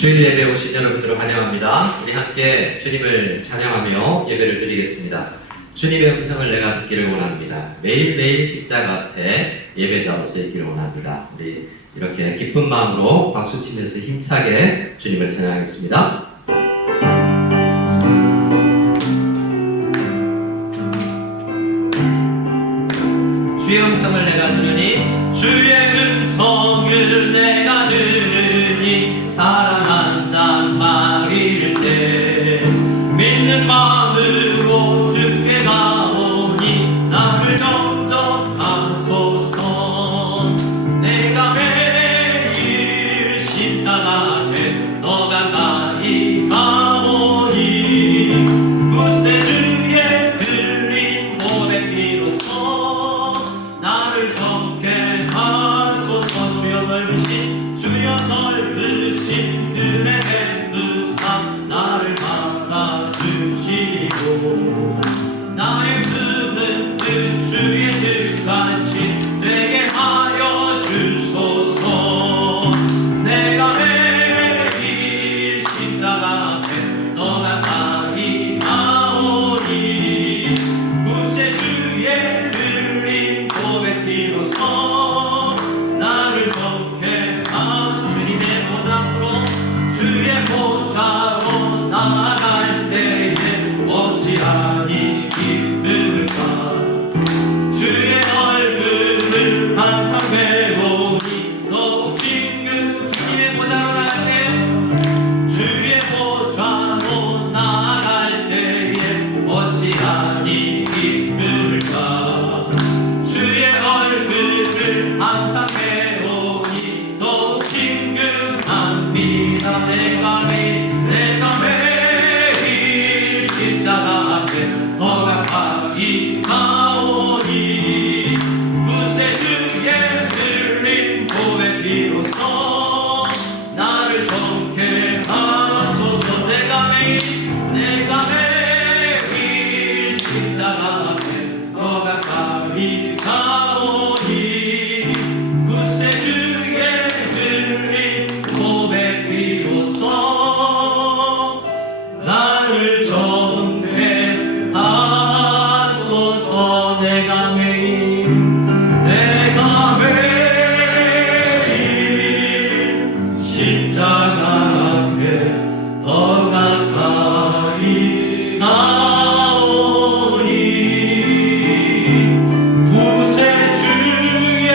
주일 예배 오신 여러분들을 환영합니다. 우리 함께 주님을 찬양하며 예배를 드리겠습니다. 주님의 음성을 내가 듣기를 원합니다. 매일매일 십자가 앞에 예배자로서 있기를 원합니다. 우리 이렇게 기쁜 마음으로 박수치면서 힘차게 주님을 찬양하겠습니다. 주의 음성을 내가 들으니, 주의 음성을 내가 들으니 사랑한단 말일세. 믿는 마음으로 주께 가오니 나를 영접하소서. 내가 매일 십자가 앞에 더 가까이 가오니 구세주의 흘린 고백 비로소 나를 정케 하소서. 주여 넓으신 은혜 베푸사 나를 받아주시고 나의 틈은 주의 뜻같이 되게 하여 주소서. 내가 매일 십자가 앞에 더 가까이 나오니 구세주의 흘린 고백 비로소 나를 정케 하. 주님의 보좌 앞으로 주의 보좌로 나아갈 때에 어찌하니 기쁠까. 주의 얼굴을 항상 배우니 너무 친근. 주의 보좌로 나아갈 주의 보좌로 나아갈 때에 어찌하니 기쁠까. 주의 얼굴을 항상 배우니 더욱 친근합니다. 내가 매일 십자가 앞에 더 가까이 가오니 구세주의 흘린 고백 비로소 나를 정케 하소서. 내가 매일 십자가 앞에 더 가까이 가오니 구세주의 흘린 고백 비로소 나를 정케 하소서. 내가 매일 십자가 앞에 더 가까이 나오니 구세주의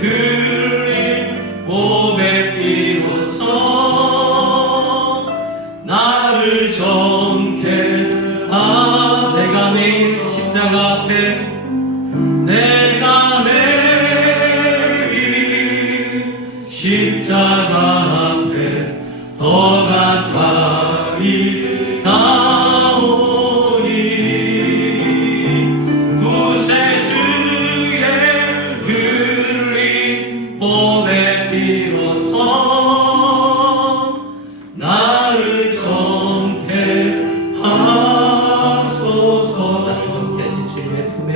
흘린 고백 비로소 나를 정케 하. 내가 매일 십자가 앞에 십자가 앞에 더 가까이 나오니 구세주의 흘린 고백 비로소 나를 정케 하소서. 나를 정케 하신 주님의 품에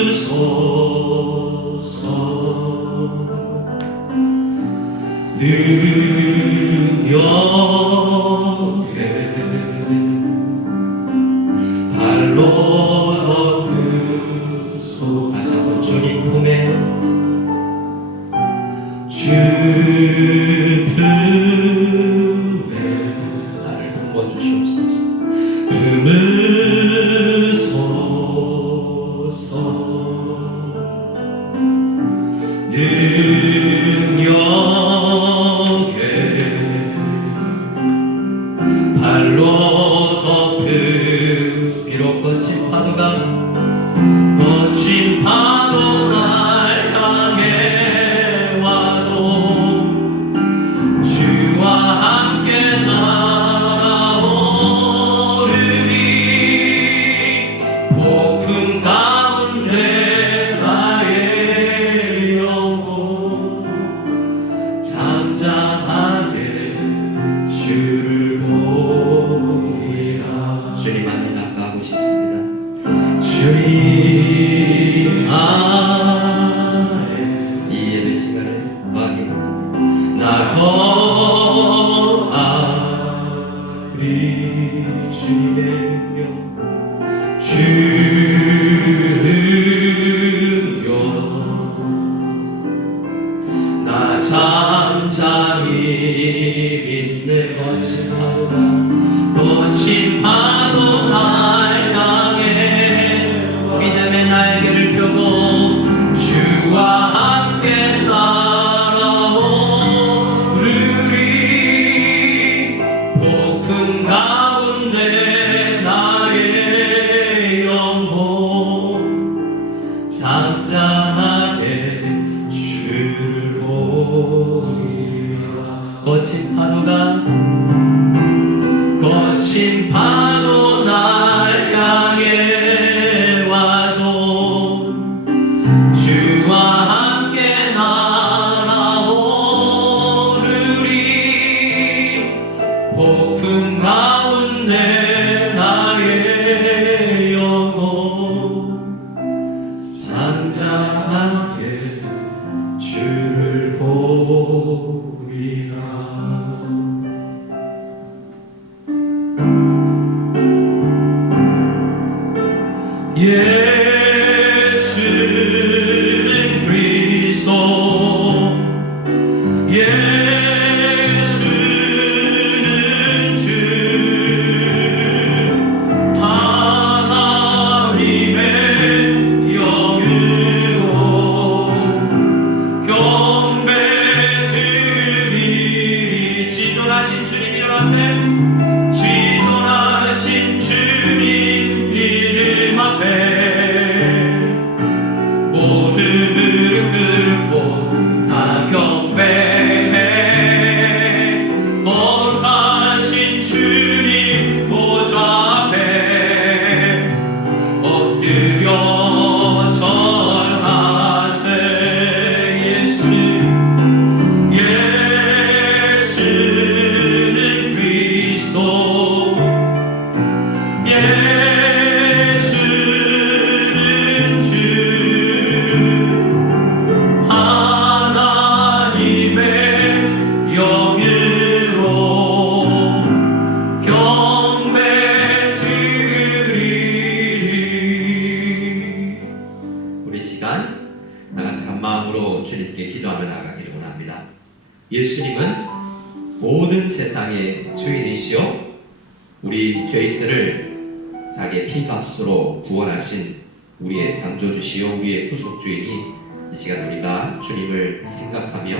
품으소서. 능력에 발로 덮으소. 다시 한번 주님 품에 주 품에 나를 품어주시옵소서. 품으소서. 능력에 발로 덮은 비록 거친 파도가 거친 파도 날 향해 와도 주와 함께 날아오르리. 폭풍 가운데 나의 영혼 잠잠하게 주를 보고 믿네 거친 파도 날 향해 믿음의 날개를 펴고 주와 함께 날아오르리. 폭풍 가운데 나의 영혼 잠잠하게 주를 보리라. 거친 파도 날 향해 와도 주와 함께 날아오르리. 폭풍 가운데 나의 영혼 잠잠하게 주를 보리라. 예수는 그리스도, 예수는 주, 하나님의 영으로 경배드리리. 지존하신 주님 이름 앞에, 지존하신 주님 이름 앞에 모든 무릎 꿇고 다 경배해. 거룩하신 주님 보좌 앞에 엎드려 절하세. 예수는 그리스도, 예수는 주, 하나님의 영으로 경배드리리. 우리 시간 나같이 한 마음으로 주님께 기도하며 나가기를 원합니다. 예수님은 모든 세상의 주인이시요 우리 죄인들을 자기의 피값으로 구원하신 우리의 창조주시요 우리의 구속주이니 이 시간 우리가 주님을 생각하며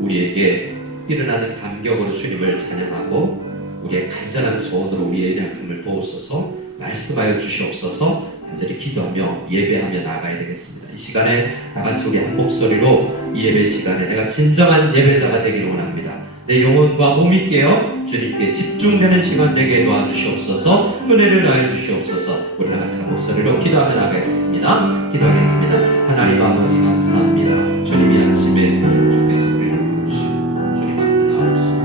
우리에게 일어나는 감격으로 주님을 찬양하고 우리의 간절한 소원으로 우리의 약함을 도우소서 말씀하여 주시옵소서 간절히 기도하며 예배하며 나가야 되겠습니다. 이 시간에 다같이 우리 한 목소리로 이 예배 시간에 내가 진정한 예배자가 되기를 원합니다. 내 영혼과 몸이 깨어 주님께 집중되는 시간 되게 도와주시옵소서. 은혜를 더해 주시옵소서. 우리 다같이 한 목소리로 기도하며 나가겠습니다. 기도하겠습니다. 하나님 아버지 감사합니다. 주님이 아침에 주께서 우리를 부르시고 주님 앞에 나와주시고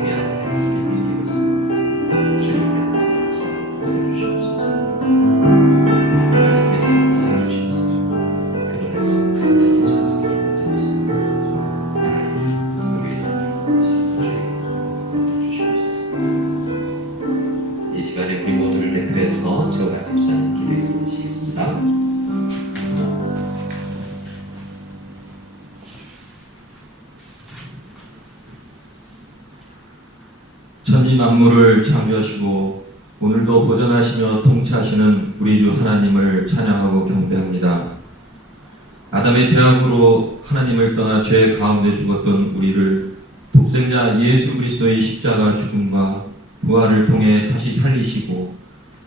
우리 안에 주님이 되었습니다. 주님의 감사 보내주시옵소서. 하나님께서 감사해 주시옵소서. 그 노래가 이 시간에 우리 모두를 대표해서 제가 집사님 기도해 주시겠습니다. 천지 만물을 창조하시고 오늘도 보존하시며 통치하시는 우리 주 하나님을 찬양하고 경배합니다. 아담의 죄악으로 하나님을 떠나 죄 가운데 죽었던 우리를 독생자 예수 그리스도의 십자가 죽음과 부활을 통해 다시 살리시고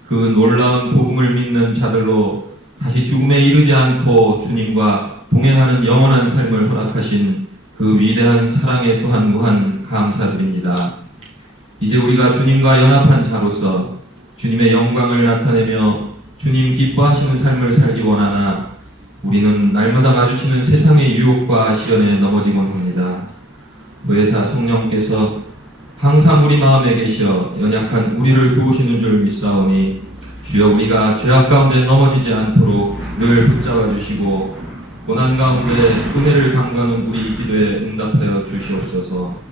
그 놀라운 복음을 믿는 자들로 다시 죽음에 이르지 않고 주님과 동행하는 영원한 삶을 허락하신 그 위대한 사랑에 또한 무한 감사드립니다. 이제 우리가 주님과 연합한 자로서 주님의 영광을 나타내며 주님 기뻐하시는 삶을 살기 원하나 우리는 날마다 마주치는 세상의 유혹과 시련에 넘어지곤 합니다. 보혜사 성령께서 항상 우리 마음에 계셔 연약한 우리를 도우시는 줄 믿사오니 주여 우리가 죄악 가운데 넘어지지 않도록 늘 붙잡아 주시고 고난 가운데 은혜를 강구하는 우리 기도에 응답하여 주시옵소서.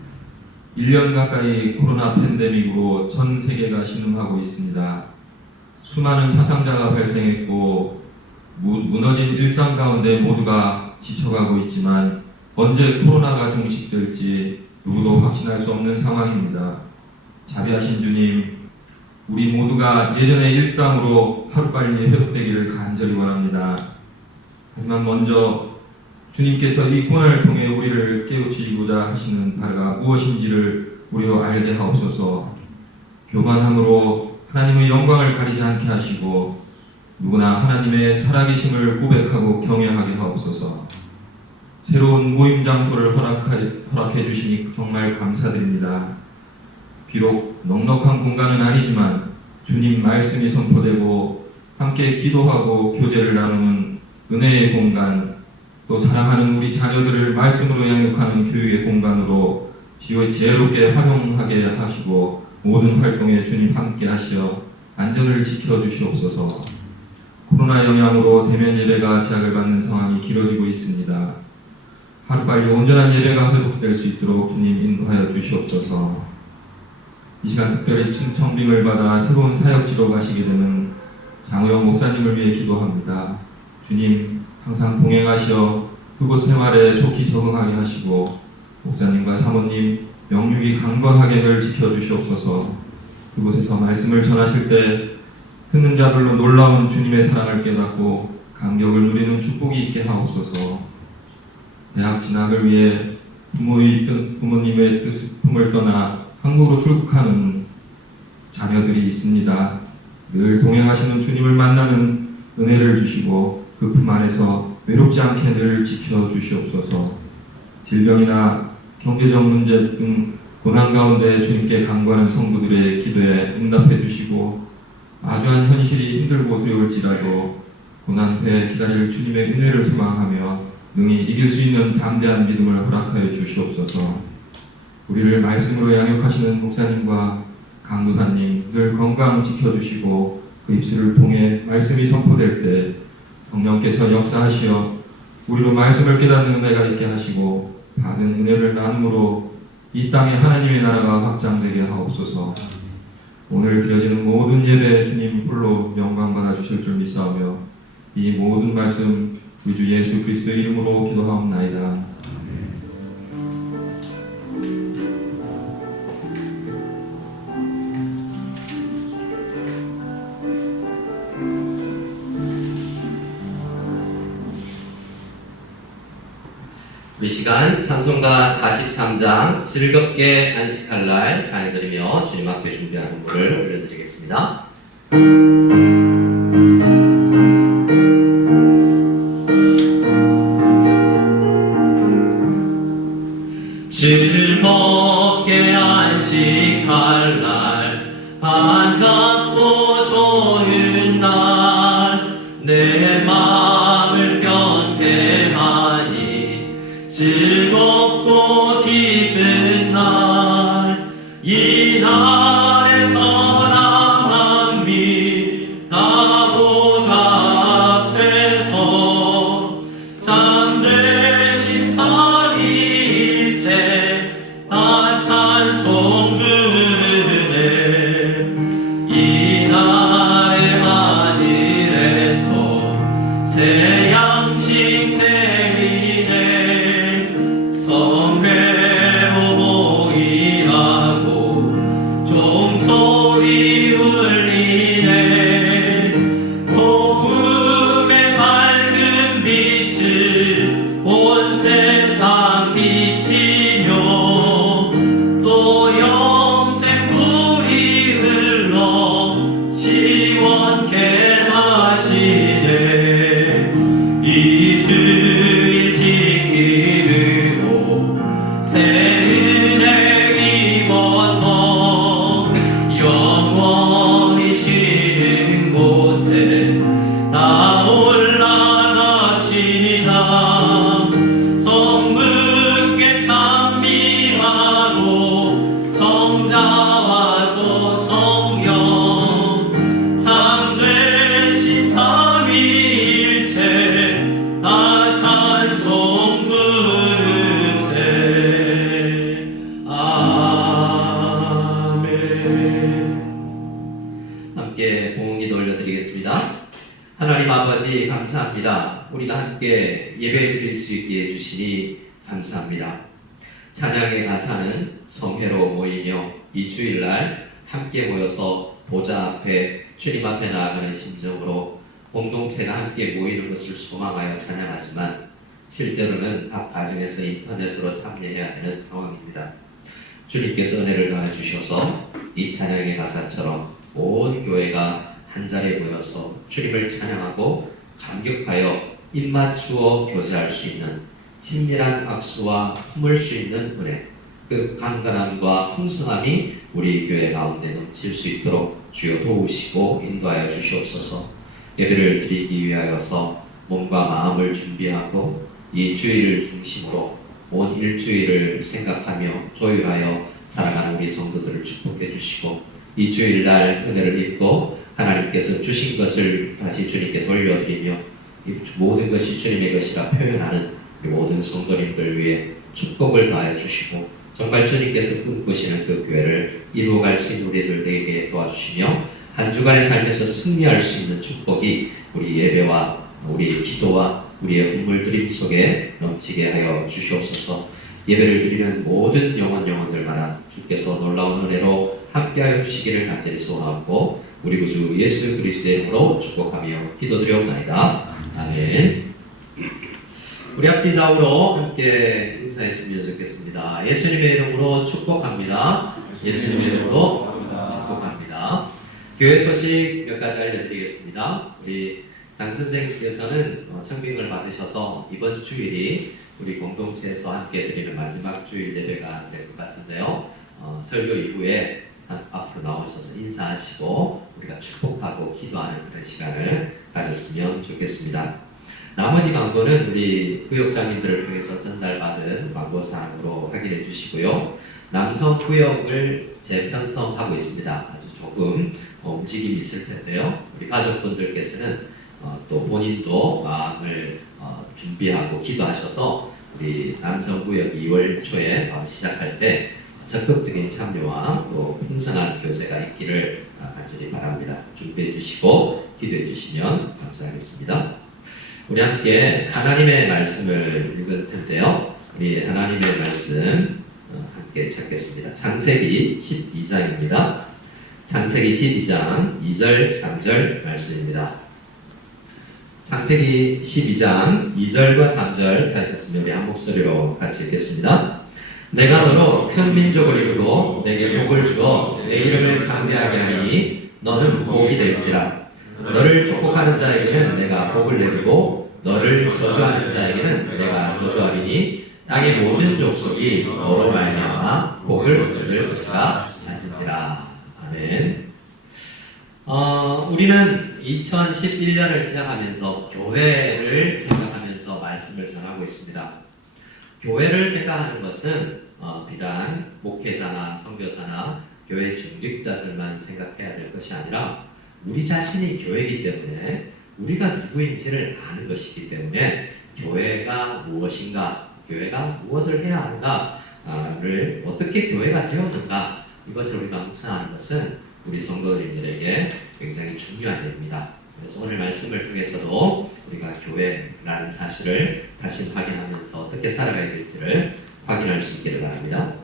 1년 가까이 코로나 팬데믹으로 전 세계가 신음하고 있습니다. 수많은 사상자가 발생했고 무너진 일상 가운데 모두가 지쳐가고 있지만 언제 코로나가 종식될지 누구도 확신할 수 없는 상황입니다. 자비하신 주님, 우리 모두가 예전의 일상으로 하루빨리 회복되기를 간절히 원합니다. 하지만 먼저 주님께서 이 고난을 통해 우리를 깨우치고자 하시는 바가 무엇인지를 우리로 알게 하옵소서. 교만함으로 하나님의 영광을 가리지 않게 하시고 누구나 하나님의 살아계심을 고백하고 경외하게 하옵소서. 새로운 모임 장소를 허락해 주시니 정말 감사드립니다. 비록 넉넉한 공간은 아니지만 주님 말씀이 선포되고 함께 기도하고 교제를 나누는 은혜의 공간, 또 사랑하는 우리 자녀들을 말씀으로 양육하는 교육의 공간으로 지혜롭게 활용하게 하시고 모든 활동에 주님 함께 하시어 안전을 지켜주시옵소서. 코로나 영향으로 대면 예배가 제약을 받는 상황이 길어지고 있습니다. 하루빨리 온전한 예배가 회복될 수 있도록 주님 인도하여 주시옵소서. 이 시간 특별히 청빙을 받아 새로운 사역지로 가시게 되는 장우영 목사님을 위해 기도합니다. 주님 항상 동행하시어 그곳 생활에 속히 적응하게 하시고 목사님과 사모님 영육이 강건하게 늘 지켜주시옵소서. 그곳에서 말씀을 전하실 때 듣는 자들로 놀라운 주님의 사랑을 깨닫고 감격을 누리는 축복이 있게 하옵소서. 대학 진학을 위해 부모님의 품을 떠나 한국으로 출국하는 자녀들이 있습니다. 늘 동행하시는 주님을 만나는 은혜를 주시고 그 품 안에서 외롭지 않게 늘 지켜주시옵소서. 질병이나 경제적 문제 등 고난 가운데 주님께 간구하는 성도들의 기도에 응답해 주시고 마주한 현실이 힘들고 두려울지라도 고난 후에 기다릴 주님의 은혜를 소망하며 능히 이길 수 있는 담대한 믿음을 허락하여 주시옵소서. 우리를 말씀으로 양육하시는 목사님과 강도사님 늘 건강 지켜주시고 그 입술을 통해 말씀이 선포될 때 성령께서 역사하시어 우리로 말씀을 깨닫는 은혜가 있게 하시고 받은 은혜를 나눔으로 이 땅에 하나님의 나라가 확장되게 하옵소서. 오늘 드려지는 모든 예배 주님 홀로 영광 받아 주실 줄 믿사오며 이 모든 말씀 우리 주 예수 그리스도의 이름으로 기도하옵나이다. 이 시간 찬송가 43장 즐겁게 안식할 날 찬양드리며 주님 앞에 준비한 곡을 올려드리겠습니다. 즐겁게 안식할 날 반갑고 좋은 날 내 마음을 변케하니 즐겁고 기쁜 날 이 날에 전함한 미 다보좌 앞에서 잠드신 삼위일체 다 찬송 부르네. 이 날에 하늘에서 새 양식 내리네. 성회로 모이라고 종소리 울리네. 소금의 맑은 빛을 온 세상 비치며 또 영생 물이 흘러 시원케 하시네. 이 주일 지키고 새 은혜 입어서 영원히 쉬는 곳에 다 올라갑시다. 성부께 찬미하고 성자와 또 성령 참되신 삼위일체 다 찬송 부르세. 아멘. 함께 봉헌기도 올려드리겠습니다. 하나님 아버지 감사합니다. 우리가 함께 예배 드릴 수 있게 해주시니 감사합니다. 찬양의 가사는 성회로 모이며 이 주일날 함께 모여서 보좌 앞에 주님 앞에 나아가는 심정으로 공동체가 함께 모이는 것을 소망하여 찬양하지만 실제로는 각 가정에서 인터넷으로 참여해야 하는 상황입니다. 주님께서 은혜를 더해 주셔서 이 찬양의 가사처럼 온 교회가 한 자리에 모여서 주님을 찬양하고 감격하여 입맞추어 교제할 수 있는 친밀한 악수와 품을 수 있는 은혜, 그 강건함과 풍성함이 우리 교회 가운데 넘칠 수 있도록 주여 도우시고 인도하여 주시옵소서. 예배를 드리기 위하여서 몸과 마음을 준비하고 이 주일을 중심으로 온 일주일을 생각하며 조율하여 살아가는 우리 성도들을 축복해 주시고 이 주일날 은혜를 입고 하나님께서 주신 것을 다시 주님께 돌려드리며 이 모든 것이 주님의 것이라 표현하는 이 모든 성도님들 위해 축복을 다해 주시고 정말 주님께서 꿈꾸시는 그 교회를 이루어갈 수 있는 우리들 되게 도와주시며 한 주간의 삶에서 승리할 수 있는 축복이 우리 예배와 우리 기도와 우리의 눈물드림 속에 넘치게 하여 주시옵소서. 예배를 드리는 모든 영혼들마다 주께서 놀라운 은혜로 함께하여 주시기를 간절히 소원하고 우리 구주 예수 그리스도의 이름으로 축복하며 기도드려옵나이다. 아멘. 우리 앞뒤 좌우로 함께 인사했으면 좋겠습니다. 예수님의 이름으로 축복합니다. 예수님의 이름으로 축복합니다. 교회 소식 몇 가지 알려드리겠습니다. 우리 장 선생님께서는 청빙을 받으셔서 이번 주일이 우리 공동체에서 함께 드리는 마지막 주일 예배가 될 것 같은데요. 설교 이후에 앞으로 나오셔서 인사하시고 우리가 축복하고 기도하는 그런 시간을 가졌으면 좋겠습니다. 나머지 광고는 우리 구역장님들을 통해서 전달받은 광고사항으로 확인해 주시고요. 남성 구역을 재편성하고 있습니다. 아주 조금 움직임이 있을 텐데요. 우리 가족분들께서는 또 본인도 마음을 준비하고 기도하셔서 우리 남성 구역 2월 초에 시작할 때 적극적인 참여와 또 풍성한 교세가 있기를 간절히 바랍니다. 준비해 주시고 기도해 주시면 감사하겠습니다. 우리 함께 하나님의 말씀을 읽을 텐데요. 우리 하나님의 말씀 함께 찾겠습니다. 창세기 12장입니다. 창세기 12장 2절 3절 말씀입니다. 창세기 12장 2절과 3절 찾으셨으면 우리 한 목소리로 같이 읽겠습니다. 내가 너로 큰 민족을 이루고 내게 복을 주어 내 이름을 창대하게 하니 너는 복이 될지라. 너를 축복하는 자에게는 내가 복을 내리고 너를 저주하는 자에게는 내가 저주하리니 땅의 모든 족속이 너로 말미암아 복을 얻을 것이라 하신지라. 아멘. 우리는 2011년을 시작하면서 교회를 생각하면서 말씀을 전하고 있습니다. 교회를 생각하는 것은 비단 목회자나 선교사나 교회 중직자들만 생각해야 될 것이 아니라 우리 자신이 교회이기 때문에 우리가 누구인지를 아는 것이기 때문에 교회가 무엇인가, 교회가 무엇을 해야 하는가를 어떻게 교회가 되었는가 이것을 우리가 묵상하는 것은 우리 성도님들에게 굉장히 중요한 일입니다. 그래서 오늘 말씀을 통해서도 우리가 교회라는 사실을 다시 확인하면서 어떻게 살아가야 될지를 확인할 수 있기를 바랍니다.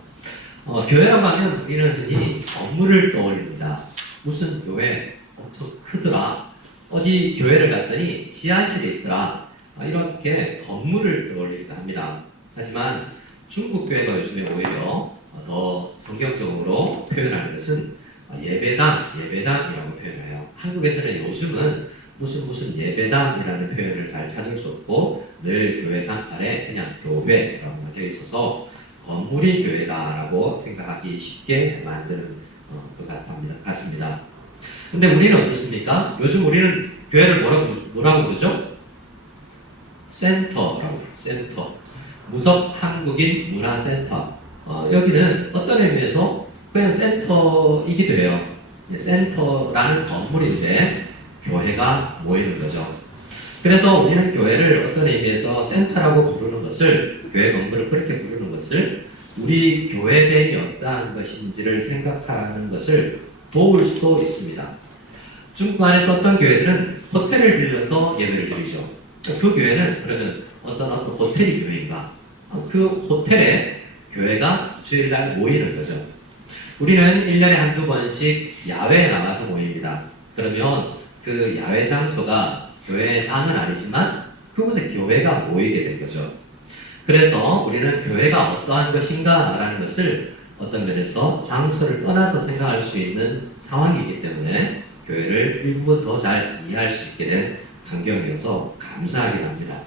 교회라고 하면 우리는 흔히 건물을 떠올립니다. 무슨 교회 엄청 크더라. 어디 교회를 갔더니 지하실에 있더라. 이렇게 건물을 떠올릴까 합니다. 하지만 중국 교회가 요즘에 오히려 더 성경적으로 표현하는 것은 예배당이라고 표현해요. 한국에서는 요즘은 무슨 예배당이라는 표현을 잘 찾을 수 없고 늘 교회당 아래 그냥 교회라고 되어 있어서 건물이 교회다라고 생각하기 쉽게 만드는 것 같습니다. 근데 우리는 어떻습니까? 요즘 우리는 교회를 뭐라고 부르죠? 센터라고, 센터. 무석 한국인 문화센터. 여기는 어떤 의미에서 그냥 센터이기도 해요. 센터라는 건물인데 교회가 모이는 거죠. 그래서 우리는 교회를 어떤 의미에서 센터라고 부르는 것을, 교회 건물을 그렇게 부르는 것을 우리 교회됨이 어떠한 것인지를 생각하는 것을 도울 수도 있습니다. 중국 안에서 어떤 교회들은 호텔을 빌려서 예배를 드리죠. 그 교회는 그러면 어떤 호텔이 교회인가? 그 호텔에 교회가 주일날 모이는 거죠. 우리는 1년에 한두 번씩 야외에 나가서 모입니다. 그러면 그 야외 장소가 교회의 당은 아니지만 그곳에 교회가 모이게 된 거죠. 그래서 우리는 교회가 어떠한 것인가 라는 것을 어떤 면에서 장소를 떠나서 생각할 수 있는 상황이기 때문에 교회를 일부분 더 잘 이해할 수 있게 된 환경이어서 감사하긴 합니다.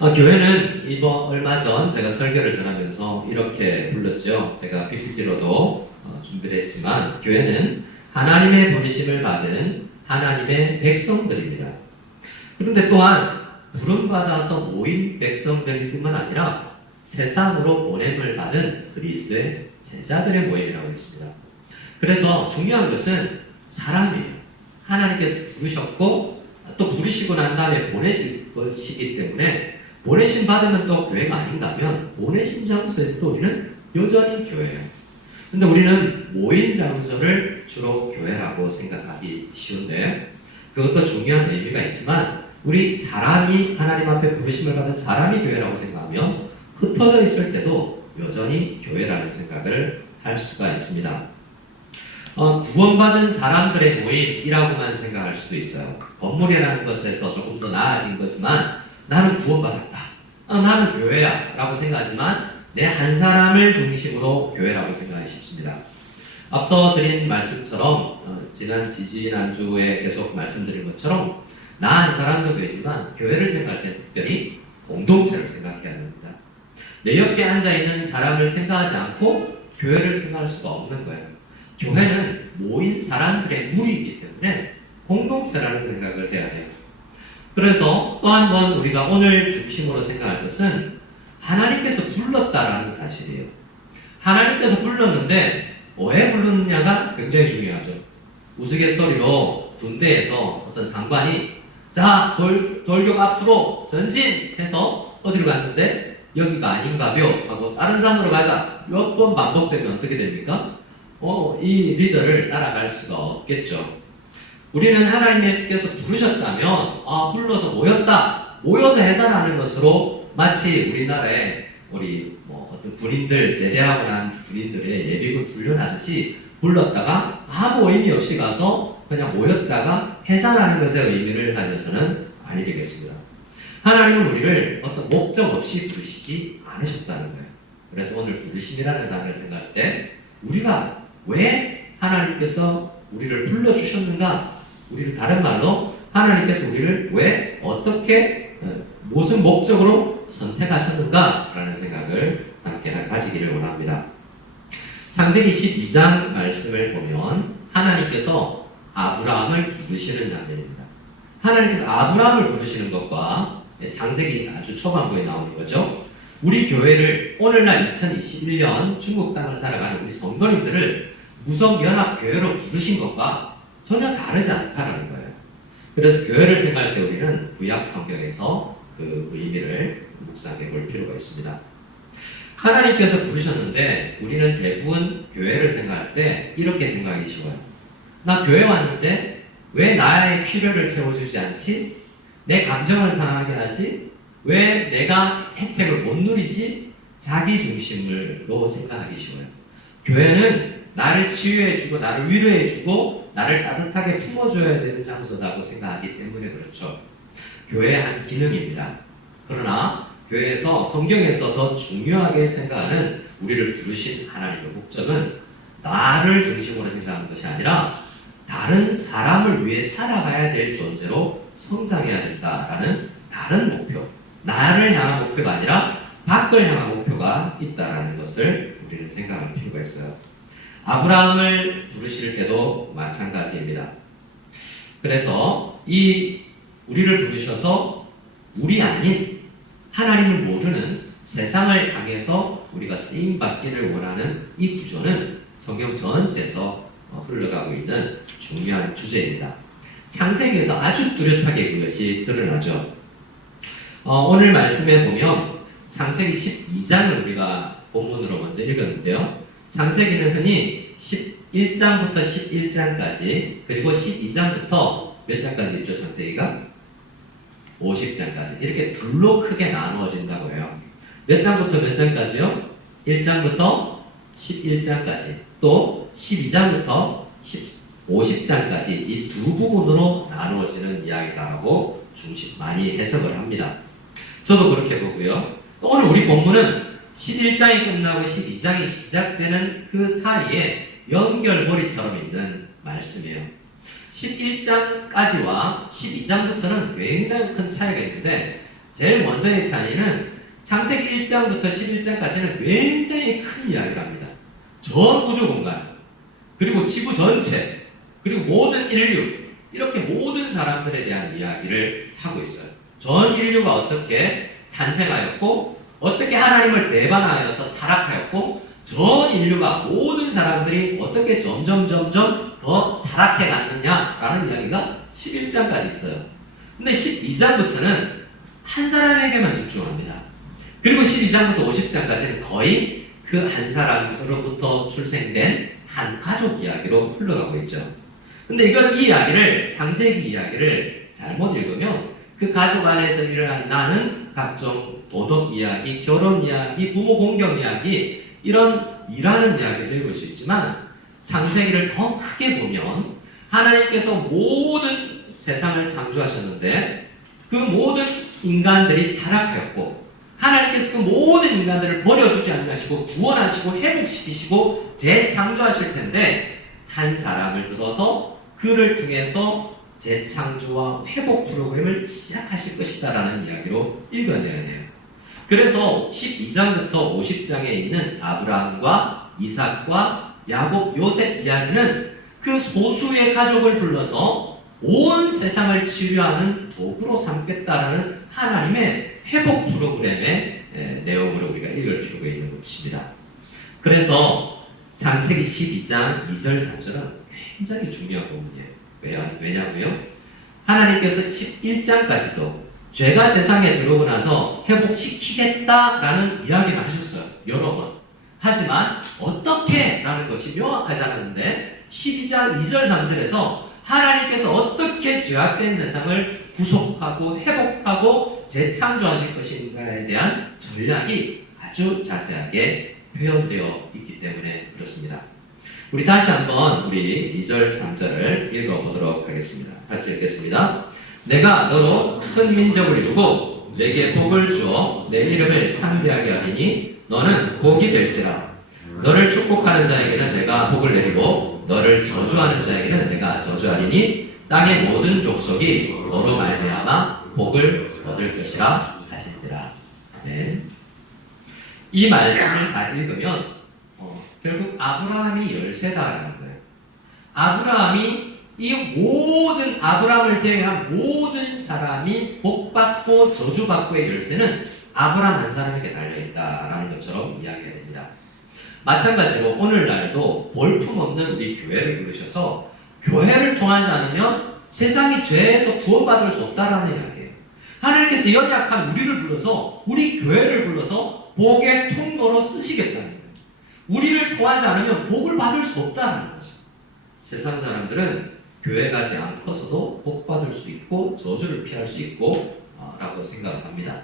교회는 얼마 전 제가 설교를 전하면서 이렇게 불렀죠. 제가 PPT로도 준비를 했지만 교회는 하나님의 부르심을 받은 하나님의 백성들입니다. 그런데 또한 부름받아서 모인 백성들일 뿐만 아니라 세상으로 보냄을 받은 그리스도의 제자들의 모임이라고 했습니다. 그래서 중요한 것은 사람이에요. 하나님께서 부르셨고 또 부르시고 난 다음에 보내실 것이기 때문에 보내심 받으면 또 교회가 아닌가 하면 보내신 장소에서도 우리는 여전히 교회예요. 근데 우리는 모인 장소를 주로 교회라고 생각하기 쉬운데 그것도 중요한 의미가 있지만 우리 사람이 하나님 앞에 부르심을 받은 사람이 교회라고 생각하면 흩어져 있을 때도 여전히 교회라는 생각을 할 수가 있습니다. 구원받은 사람들의 모임이라고만 생각할 수도 있어요. 건물이라는 것에서 조금 더 나아진 거지만 나는 구원받았다. 나는 교회야 라고 생각하지만 내 한 사람을 중심으로 교회라고 생각하기 쉽습니다. 앞서 드린 말씀처럼 지난주에 계속 말씀드린 것처럼 나 한 사람도 교회지만 교회를 생각할 때 특별히 공동체를 생각해야 됩니다. 내 옆에 앉아있는 사람을 생각하지 않고 교회를 생각할 수가 없는 거예요. 교회는 모인 사람들의 무리이기 때문에 공동체라는 생각을 해야 돼요. 그래서 또 한 번 우리가 오늘 중심으로 생각할 것은 하나님께서 불렀다라는 사실이에요. 하나님께서 불렀는데 왜 불렀느냐가 굉장히 중요하죠. 우스갯소리로 군대에서 어떤 상관이 자 돌격 앞으로 전진 해서 어디로 갔는데 여기가 아닌가벼 하고 다른 산으로 가자 몇 번 반복되면 어떻게 됩니까? 이 리더를 따라갈 수가 없겠죠. 우리는 하나님께서 부르셨다면 불러서 모여서 해산하는 것으로 마치 우리나라에 어떤 군인들 제대하고 난 군인들의 예비군 훈련하듯이 불렀다가 아무 의미 없이 가서 그냥 모였다가 해산하는 것의 의미를 가져서는 아니 되겠습니다. 하나님은 우리를 어떤 목적 없이 부르시지 않으셨다는 거예요. 그래서 오늘 부르심이라는 단어를 생각할 때 우리가 왜 하나님께서 우리를 불러주셨는가? 우리를 다른 말로 하나님께서 우리를 왜 어떻게 무슨 목적으로 선택하셨는가? 라는 생각을 함께 가지기를 원합니다. 창세기 12장 말씀을 보면 하나님께서 아브라함을 부르시는 장면입니다. 하나님께서 아브라함을 부르시는 것과 창세기 아주 초반부에 나오는 거죠. 우리 교회를 오늘날 2021년 중국 땅을 살아가는 우리 성도님들을 무성연합교회로 부르신 것과 전혀 다르지 않다는 거예요. 그래서 교회를 생각할 때 우리는 구약 성경에서 그 의미를 묵상해 볼 필요가 있습니다. 하나님께서 부르셨는데 우리는 대부분 교회를 생각할 때 이렇게 생각하기 쉬워요. 나 교회 왔는데 왜 나의 필요를 채워주지 않지? 내 감정을 상하게 하지? 왜 내가 혜택을 못 누리지? 자기 중심으로 생각하기 쉬워요. 교회는 나를 치유해주고 나를 위로해주고 나를 따뜻하게 품어줘야 되는 장소다고 생각하기 때문에 그렇죠. 교회의 한 기능입니다. 그러나 교회에서 성경에서 더 중요하게 생각하는 우리를 부르신 하나님의 목적은 나를 중심으로 생각하는 것이 아니라 다른 사람을 위해 살아가야 될 존재로 성장해야 된다라는 다른 목표, 나를 향한 목표가 아니라 밖을 향한 목표가 있다라는 것을 우리는 생각할 필요가 있어요. 아브라함을 부르실 때도 마찬가지입니다. 그래서 우리를 부르셔서 우리 아닌 하나님을 모르는 세상을 향해서 우리가 쓰임받기를 원하는 이 구조는 성경 전체에서 흘러가고 있는 중요한 주제입니다. 창세기에서 아주 뚜렷하게 그것이 드러나죠. 오늘 말씀에 보면 창세기 12장을 우리가 본문으로 먼저 읽었는데요. 창세기는 흔히 11장부터 11장까지 그리고 12장부터 몇 장까지 있죠? 창세기가 50장까지 이렇게 둘로 크게 나누어진다고 해요. 몇 장부터 몇 장까지요? 1장부터 11장까지 또 12장부터 50장까지 이 두 부분으로 나누어지는 이야기다라고 많이 해석을 합니다. 저도 그렇게 보고요. 또 오늘 우리 본문은 11장이 끝나고 12장이 시작되는 그 사이에 연결고리처럼 있는 말씀이에요. 11장까지와 12장부터는 굉장히 큰 차이가 있는데 제일 먼저의 차이는 창세기 1장부터 11장까지는 굉장히 큰 이야기를 합니다. 전 우주 공간, 그리고 지구 전체, 그리고 모든 인류, 이렇게 모든 사람들에 대한 이야기를 하고 있어요. 전 인류가 어떻게 탄생하였고, 어떻게 하나님을 배반하여서 타락하였고, 전 인류가 모든 사람들이 어떻게 점점 더 타락해 갔느냐라는 이야기가 11장까지 있어요. 근데 12장부터는 한 사람에게만 집중합니다. 그리고 12장부터 50장까지는 거의 그 한 사람으로부터 출생된 한 가족 이야기로 흘러가고 있죠. 근데 이 이야기를, 창세기 이야기를 잘못 읽으면 그 가족 안에서 일어나는 각종 도덕 이야기, 결혼 이야기, 부모 공경 이야기, 이런 일하는 이야기를 읽을 수 있지만 창세기를 더 크게 보면 하나님께서 모든 세상을 창조하셨는데 그 모든 인간들이 타락하였고 하나님께서 그 모든 인간들을 버려두지 않으시고 구원하시고 회복시키시고 재창조하실 텐데 한 사람을 들어서 그를 통해서 재창조와 회복 프로그램을 시작하실 것이다라는 이야기로 읽어내야 돼요. 그래서 12장부터 50장에 있는 아브라함과 이삭과 야곱, 요셉 이야기는 그 소수의 가족을 불러서 온 세상을 치유하는 도구로 삼겠다라는 하나님의 회복 프로그램의 내용으로 우리가 읽을 필요가 있는 것입니다. 그래서 창세기 12장 2절 3절은 굉장히 중요한 부분이에요. 왜냐고요? 하나님께서 11장까지도 죄가 세상에 들어오고 나서 회복시키겠다라는 이야기를 하셨어요. 여러 번. 하지만 어떻게 라는 것이 명확하지 않았는데 12장 2절 3절에서 하나님께서 어떻게 죄악된 세상을 구속하고 회복하고 재창조하실 것인가에 대한 전략이 아주 자세하게 표현되어 있기 때문에 그렇습니다. 우리 다시 한번 우리 2절 3절을 읽어보도록 하겠습니다. 같이 읽겠습니다. 내가 너로 큰 민족을 이루고 내게 복을 주어 내 이름을 창대하게 하리니 너는 복이 될지라. 너를 축복하는 자에게는 내가 복을 내리고 너를 저주하는 자에게는 내가 저주하리니 땅의 모든 족속이 너로 말미암아 복을 얻을 것이라 하신지라. 아멘. 이 말씀을 잘 읽으면 결국 아브라함이 열세다라는 거예요. 아브라함이 이 모든 아브라함을 제외한 모든 사람이 복받고 저주받고의 열쇠는 아브라함 한 사람에게 달려있다라는 것처럼 이야기가 됩니다. 마찬가지로 오늘날도 볼품없는 우리 교회를 부르셔서 교회를 통하지 않으면 세상이 죄에서 구원받을 수 없다라는 이야기예요. 하나님께서 연약한 우리를 불러서 우리 교회를 불러서 복의 통로로 쓰시겠다는 거예요. 우리를 통하지 않으면 복을 받을 수 없다는 거죠. 세상 사람들은 교회 가지 않고서도 복 받을 수 있고 저주를 피할 수 있고 라고 생각을 합니다.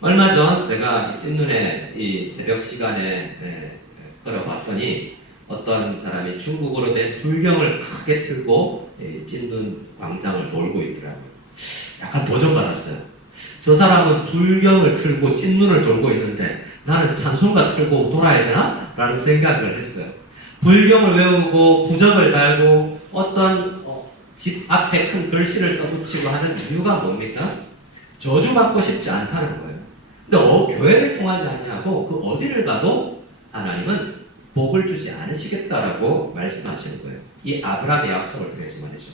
얼마 전 제가 찐눈에 이 새벽 시간에 걸어봤더니 어떤 사람이 중국어로 된 불경을 크게 틀고 찐눈 광장을 돌고 있더라고요. 약간 도전받았어요. 저 사람은 불경을 틀고 찐눈을 돌고 있는데 나는 찬송가 틀고 돌아야 되나? 라는 생각을 했어요. 불경을 외우고 부적을 달고 어떤 집 앞에 큰 글씨를 써붙이고 하는 이유가 뭡니까? 저주받고 싶지 않다는 거예요. 근데 교회를 통하지 않냐고 그 어디를 가도 하나님은 복을 주지 않으시겠다라고 말씀하시는 거예요. 이 아브라함의 약속을 통해서 말이죠.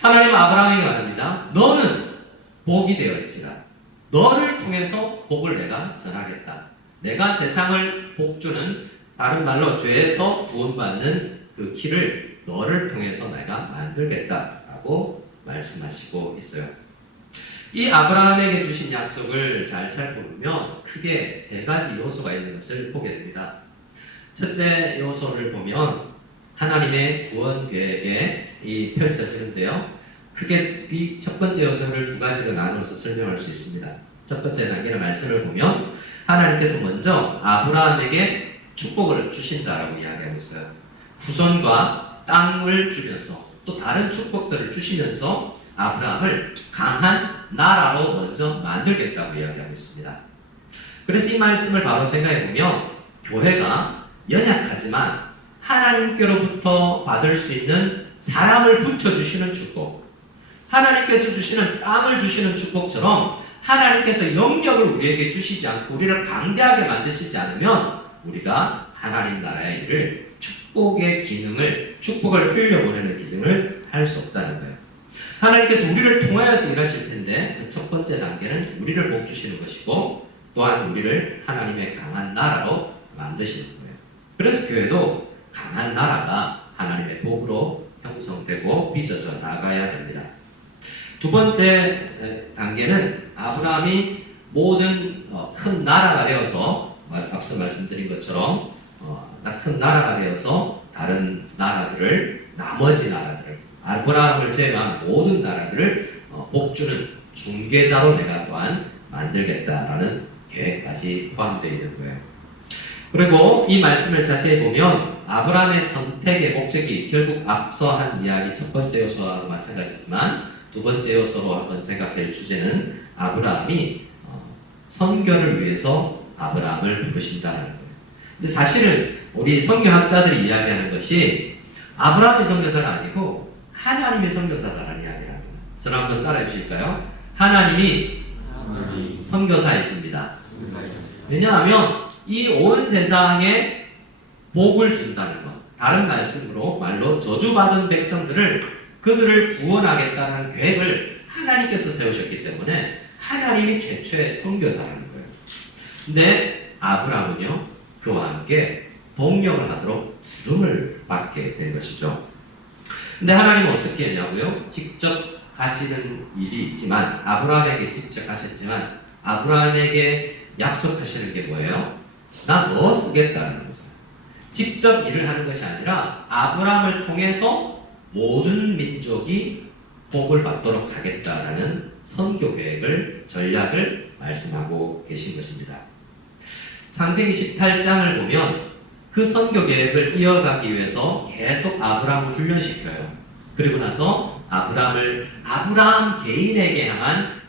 하나님은 아브라함에게 말합니다. 너는 복이 되었지라. 너를 통해서 복을 내가 전하겠다. 내가 세상을 복주는 다른 말로 죄에서 구원받는 그 길을 너를 통해서 내가 만들겠다라고 말씀하시고 있어요. 이 아브라함에게 주신 약속을 잘 살펴보면 크게 세 가지 요소가 있는 것을 보게 됩니다. 첫째 요소를 보면 하나님의 구원 계획이 펼쳐지는데요. 크게 이 첫 번째 요소를 두 가지로 나눠서 설명할 수 있습니다. 첫 번째 단계는 말씀을 보면 하나님께서 먼저 아브라함에게 축복을 주신다라고 이야기하고 있어요. 후손과 땅을 주면서 또 다른 축복들을 주시면서 아브라함을 강한 나라로 먼저 만들겠다고 이야기하고 있습니다. 그래서 이 말씀을 바로 생각해 보면 교회가 연약하지만 하나님께로부터 받을 수 있는 사람을 붙여주시는 축복, 하나님께서 주시는 땅을 주시는 축복처럼 하나님께서 영역을 우리에게 주시지 않고 우리를 강대하게 만드시지 않으면 우리가 하나님 나라의 일을 축복의 기능을, 축복을 흘려보내는 기능을 할 수 없다는 거예요. 하나님께서 우리를 통하여서 일하실 텐데 그 첫 번째 단계는 우리를 복 주시는 것이고 또한 우리를 하나님의 강한 나라로 만드시는 거예요. 그래서 교회도 강한 나라가 하나님의 복으로 형성되고 빚어져 나가야 됩니다. 두 번째 단계는 아브라함이 모든 큰 나라가 되어서 앞서 말씀드린 것처럼 큰 나라가 되어서 다른 나라들을, 나머지 나라들을, 아브라함을 제외한 모든 나라들을 복주는 중개자로 내가 또한 만들겠다라는 계획까지 포함되어 있는 거예요. 그리고 이 말씀을 자세히 보면 아브라함의 선택의 목적이 결국 앞서 한 이야기 첫 번째 요소와 마찬가지지만 두 번째 요소로 한번 생각할 주제는 아브라함이 선교를 위해서 아브라함을 부르신다는 거예요. 근데 사실은 우리 선교학자들이 이야기하는 것이 아브라함이 선교사가 아니고 하나님이 선교사다라는 이야기를 합니다. 저를 한번 따라해 주실까요? 하나님이 선교사이십니다. 왜냐하면 이 온 세상에 복을 준다는 것, 다른 말로 저주받은 백성들을 그들을 구원하겠다는 계획을 하나님께서 세우셨기 때문에 하나님이 최초의 선교사라는 거예요. 근데 아브라함은요 그와 함께 동력을 하도록 부름을 받게 된 것이죠. 근데 하나님은 어떻게 했냐고요? 직접 가시는 일이 있지만 아브라함에게 직접 가셨지만 아브라함에게 약속하시는 게 뭐예요? 나 너 쓰겠다는 거죠. 직접 일을 하는 것이 아니라 아브라함을 통해서 모든 민족이 복을 받도록 하겠다라는 선교 계획을, 전략을 말씀하고 계신 것입니다. 창세기 18장을 보면 그 선교 계획을 이어가기 위해서 계속 아브라함을 훈련시켜요. 그리고 나서 아브라함 개인에게 향한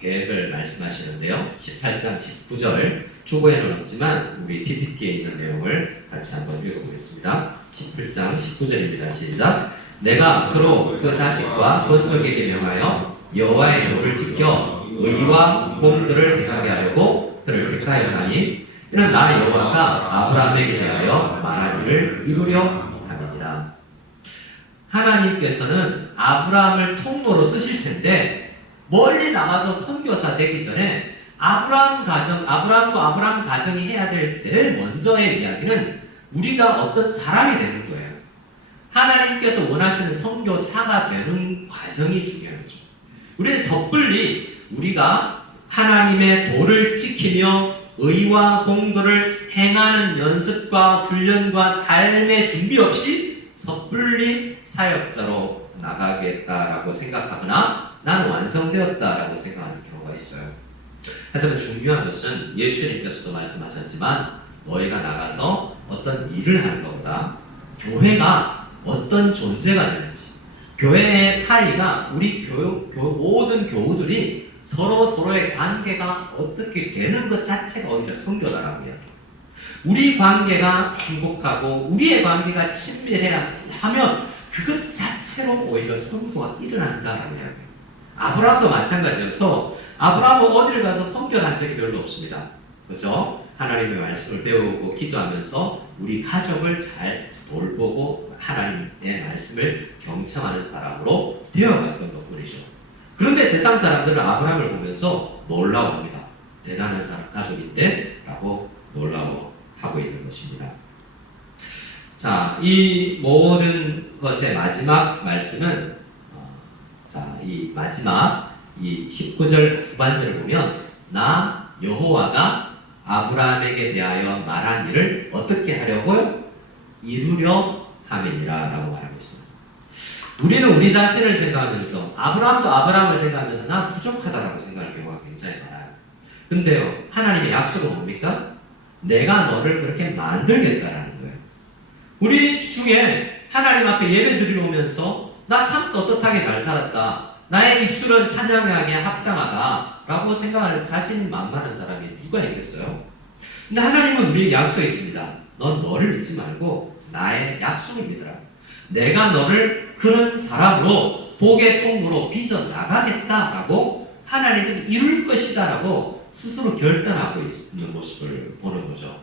계획을 말씀하시는데요. 18장 19절 주보에는 없지만 우리 PPT에 있는 내용을 같이 한번 읽어보겠습니다. 18장 19절입니다. 시작. 내가 그로 그 자식과 번속에게 명하여 여호와의 도를 지켜 의와 공들을 행하게 하려고 그를 택하였나니 이는 나 여호와가 아브라함에게 대하여 말한 일을 이루려 함이니라. 하나님께서는 아브라함을 통로로 쓰실 텐데 멀리 나가서 선교사 되기 전에 아브라함과 아브라함 가정이 해야 될 제일 먼저의 이야기는 우리가 어떤 사람이 되는 거예요. 하나님께서 원하시는 선교사가 되는 과정이 중요한 거죠. 우리는 섣불리 우리가 하나님의 도를 지키며 의와 공도를 행하는 연습과 훈련과 삶의 준비 없이 섣불리 사역자로 나가겠다라고 생각하거나 나는 완성되었다라고 생각하는 경우가 있어요. 하지만 중요한 것은 예수님께서도 말씀하셨지만 너희가 나가서 어떤 일을 하는 것보다 교회가 어떤 존재가 되는지, 교회의 사이가 우리 모든 교우들이 서로의 관계가 어떻게 되는 것 자체가 오히려 선교다라고 이야기해요. 우리 관계가 행복하고 우리의 관계가 친밀해야 하면 그것 자체로 오히려 선교가 일어난다라고 이야기해요. 아브라함도 마찬가지여서 아브라함은 어디를 가서 선교한 적이 별로 없습니다. 그죠? 하나님의 말씀을 배우고 기도하면서 우리 가족을 잘 돌보고 하나님의 말씀을 경청하는 사람으로 되어갔던 것뿐이죠. 그런데 세상 사람들은 아브라함을 보면서 놀라워합니다. 대단한 사람, 가족인데? 라고 놀라워하고 있는 것입니다. 자, 이 모든 것의 마지막 말씀은 이 마지막 이 19절 후반절을 보면 나 여호와가 아브라함에게 대하여 말한 일을 어떻게 하려고요? 이루려 함이니라 라고 말하고 있습니다. 우리는 우리 자신을 생각하면서 아브라함도 아브라함을 생각하면서 난 부족하다라고 생각할 경우가 굉장히 많아요. 근데요, 하나님의 약속은 뭡니까? 내가 너를 그렇게 만들겠다라는 거예요. 우리 중에 하나님 앞에 예배 드리러 오면서 나 참 떳떳하게 잘 살았다. 나의 입술은 찬양하기에 합당하다. 라고 생각할 자신 만만한 사람이 누가 있겠어요? 근데 하나님은 우리에게 약속해 줍니다. 넌 너를 믿지 말고 나의 약속을 믿으라. 내가 너를 그런 사람으로 복의 통로로 빚어 나가겠다라고 하나님께서 이룰 것이다라고 스스로 결단하고 있는 모습을 보는 거죠.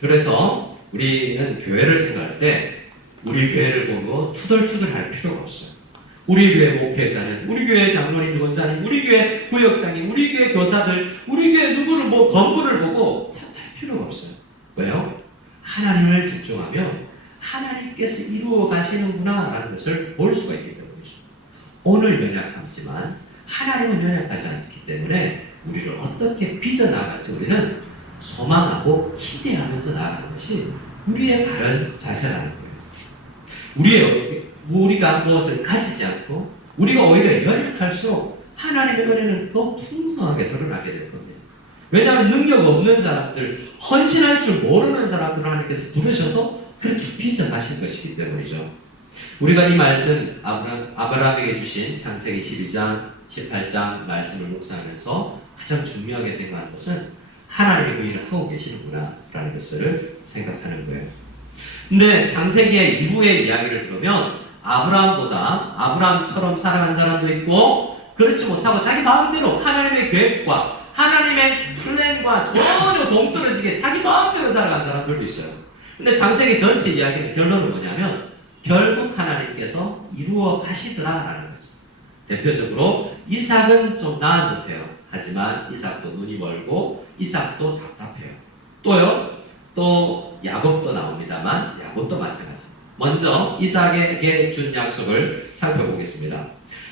그래서 우리는 교회를 생각할 때 우리 교회를 보고 투덜투덜 할 필요가 없어요. 우리 교회 목회자는, 우리 교회 장로님, 권사님, 우리 교회 구역장님, 우리 교회 교사들, 우리 교회 누구를 건물을 보고 탓할 필요가 없어요. 왜요? 하나님을 집중하면 하나님께서 이루어 가시는구나 라는 것을 볼 수가 있기 때문이죠. 오늘 연약하지만 하나님은 연약하지 않기 때문에 우리를 어떻게 빚어나갈지 우리는 소망하고 기대하면서 나아가는 것이 우리의 바른 자세라는 거예요. 우리가 무엇을 가지지 않고 우리가 오히려 연약할수록 하나님의 은혜는 더 풍성하게 드러나게 될 겁니다. 왜냐하면 능력 없는 사람들, 헌신할 줄 모르는 사람들을 하나님께서 부르셔서 그렇게 빚어가신 것이기 때문이죠. 우리가 이 말씀 아브라함에게 주신 창세기 12장, 18장 말씀을 묵상하면서 가장 중요하게 생각하는 것은 하나님이 그 일을 하고 계시는구나 라는 것을 생각하는 거예요. 근데 창세기의 이후의 이야기를 들으면 아브라함처럼 살아간 사람도 있고 그렇지 못하고 자기 마음대로 하나님의 계획과 하나님의 플랜과 전혀 동떨어지게 자기 마음대로 살아간 사람들도 있어요. 근데 창세기 전체 이야기는 결론은 뭐냐면 결국 하나님께서 이루어 가시더라라는 거죠. 대표적으로 이삭은 좀 나은 듯해요. 하지만 이삭도 눈이 멀고 이삭도 답답해요. 또 야곱도 나옵니다만 야곱도 마찬가지. 먼저 이삭에게 준 약속을 살펴보겠습니다.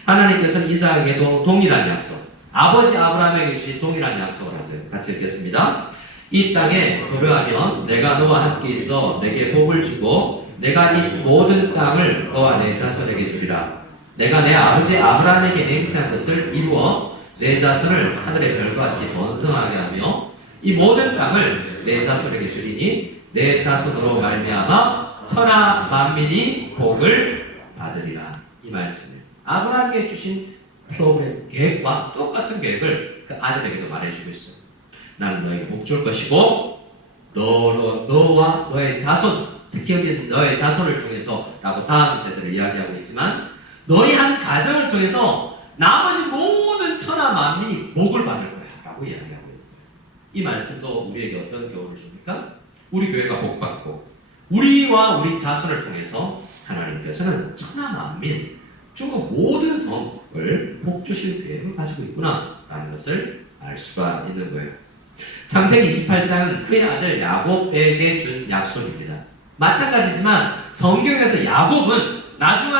하나님께서는 이삭에게도 동일한 약속, 아버지 아브라함에게 주신 동일한 약속을 하세요. 같이 읽겠습니다. 이 땅에 거류하면 내가 너와 함께 있어 내게 복을 주고 내가 이 모든 땅을 너와 내 자손에게 주리라. 내가 내 아버지 아브라함에게 맹세한 것을 이루어 내 자손을 하늘의 별과 같이 번성하게 하며 이 모든 땅을 내 자손에게 주리니 내 자손으로 말미암아 천하 만민이 복을 받으리라. 이 말씀을 아브라함에게 주신 프로그램 계획과 똑같은 계획을 그 아들에게도 말해주고 있어요. 나는 너에게 복 줄 것이고 너와 너의 자손, 특히 여기 너의 자손을 통해서 라고 다음 세대를 이야기하고 있지만 너희 한 가정을 통해서 나머지 모든 천하 만민이 복을 받을 거야 라고 이야기하고 있는 거예요. 이 말씀도 우리에게 어떤 교훈을 줍니까? 우리 교회가 복받고 우리와 우리 자손을 통해서 하나님께서는 천하 만민, 중국 모든 성을 복 주실 계획을 가지고 있구나 라는 것을 알 수가 있는 거예요. 창세기 28장은 그의 아들 야곱에게 준 약속입니다. 마찬가지지만 성경에서 야곱은 나중에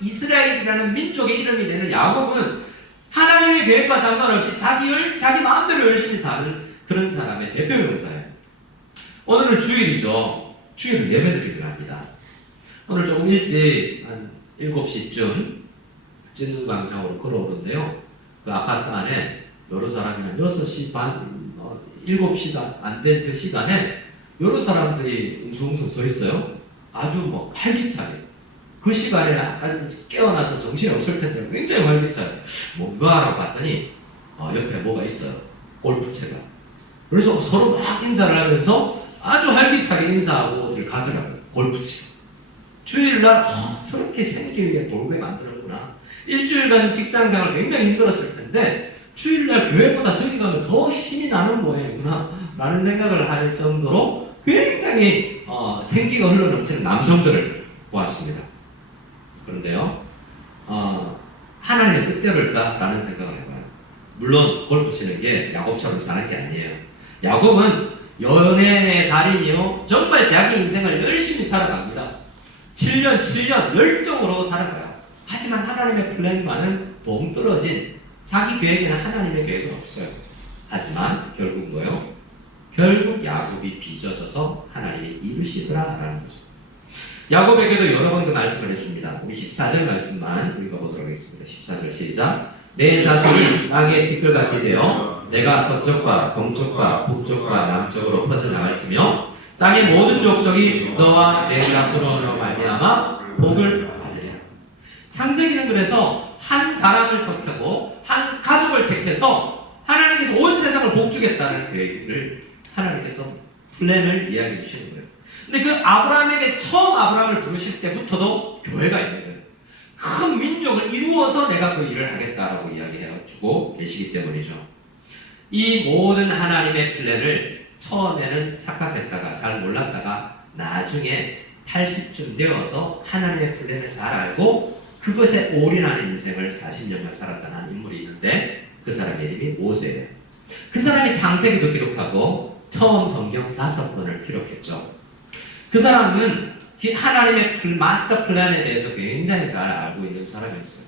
이스라엘이라는 민족의 이름이 되는 야곱은 하나님의 계획과 상관없이 자기 마음대로 열심히 사는 그런 사람의 대표 명사예요. 오늘은 주일이죠. 주일 예배드리기로 합니다. 오늘 조금 일찍 한 7시쯤 진흥광장으로 걸어오는데요. 그 아파트 안에 여러 사람이 한 6시 반, 7시가 안 된 그 시간에 여러 사람들이 웅성웅성 서 있어요. 아주 활기차게. 그 시간에 약간 깨어나서 정신이 없을 텐데 굉장히 활기차게. 뭔가라고 봤더니 옆에 뭐가 있어요. 골프채가. 그래서 서로 막 인사를 하면서 아주 활기차게 인사하고 어딜 가더라고요. 골프채. 주일날 저렇게 생기 위해 돌게 만들었구나. 일주일간 직장생활 굉장히 힘들었을 텐데 주일날 교회보다 저기 가면 더 힘이 나는 모양이구나 라는 생각을 할 정도로 굉장히 생기가 흘러넘치는 남성들을 보았습니다. 그런데요, 하나님의 뜻대로일까? 라는 생각을 해봐요. 물론 골프 치는 게 야곱처럼 사는 게 아니에요. 야곱은 연애의 달인이요, 정말 자기 인생을 열심히 살아갑니다. 7년 열정으로 살아가요. 하지만 하나님의 플랜과는 동떨어진 자기 계획에는 하나님의 계획은 없어요. 하지만 결국 뭐요? 결국 야곱이 빚어져서 하나님이 이루시더라라는 거죠. 야곱에게도 여러 번 그 말씀을 해줍니다. 우리 14절 말씀만 읽어보도록 하겠습니다. 14절 시작. 내 자손이 땅의 티끌같이 되어 내가 서쪽과 동쪽과 북쪽과 남쪽으로 퍼져나갈지며 땅의 모든 족속이 너와 내 자손으로 말미암아 복을 받으리라. 창세기는 그래서 한 사람을 택하고 한 가족을 택해서 하나님께서 온 세상을 복주겠다는 계획을 하나님께서 플랜을 이야기해 주시는 거예요. 근데 그 아브라함에게 처음 아브라함을 부르실 때부터도 교회가 있는 거예요. 큰 민족을 이루어서 내가 그 일을 하겠다라고 이야기해주고 계시기 때문이죠. 이 모든 하나님의 플랜을 처음에는 착각했다가 잘 몰랐다가 나중에 80쯤 되어서 하나님의 플랜을 잘 알고 그것에 올인하는 인생을 40년간 살았다는 한 인물이 있는데 그 사람의 이름이 모세예요. 그 사람이 창세기도 기록하고 처음 성경 5권을 기록했죠. 그 사람은 하나님의 마스터 플랜에 대해서 굉장히 잘 알고 있는 사람이었어요.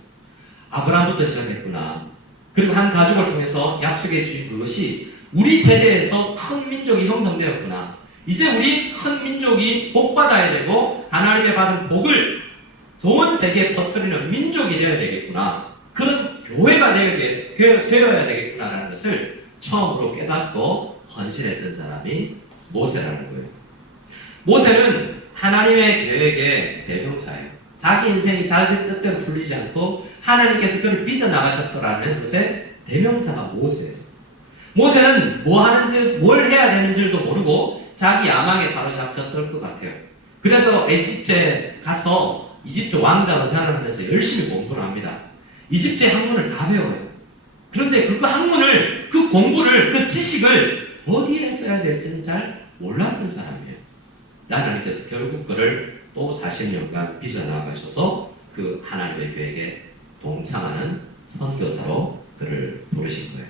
아브라함부터 시작했구나. 그리고 한 가족을 통해서 약속해 주신 그것이 우리 세대에서 큰 민족이 형성되었구나. 이제 우리 큰 민족이 복받아야 되고 하나님의 받은 복을 온 세계에 퍼뜨리는 민족이 되어야 되겠구나. 그런 교회가 되어야 되겠구나라는 것을 처음으로 깨닫고 헌신했던 사람이 모세라는 거예요. 모세는 하나님의 계획의 대명사예요. 자기 인생이 자기 뜻대로 풀리지 않고 하나님께서 그를 빚어나가셨더라는 것의 대명사가 모세예요. 모세는 뭐 하는지 뭘 해야 되는지도 모르고 자기 야망에 사로잡혔을 것 같아요. 그래서 이집트에 가서 이집트 왕자로 살아가면서 열심히 공부를 합니다. 이집트의 학문을 다 배워요. 그런데 그 학문을, 그 공부를, 그 지식을 어디에 써야 될지는 잘 몰랐던 사람이에요. 하나님께서 결국 그를 또 40년간 빚어나가셔서 그 하나님의 계획에 동참하는 선교사로 그를 부르신 거예요.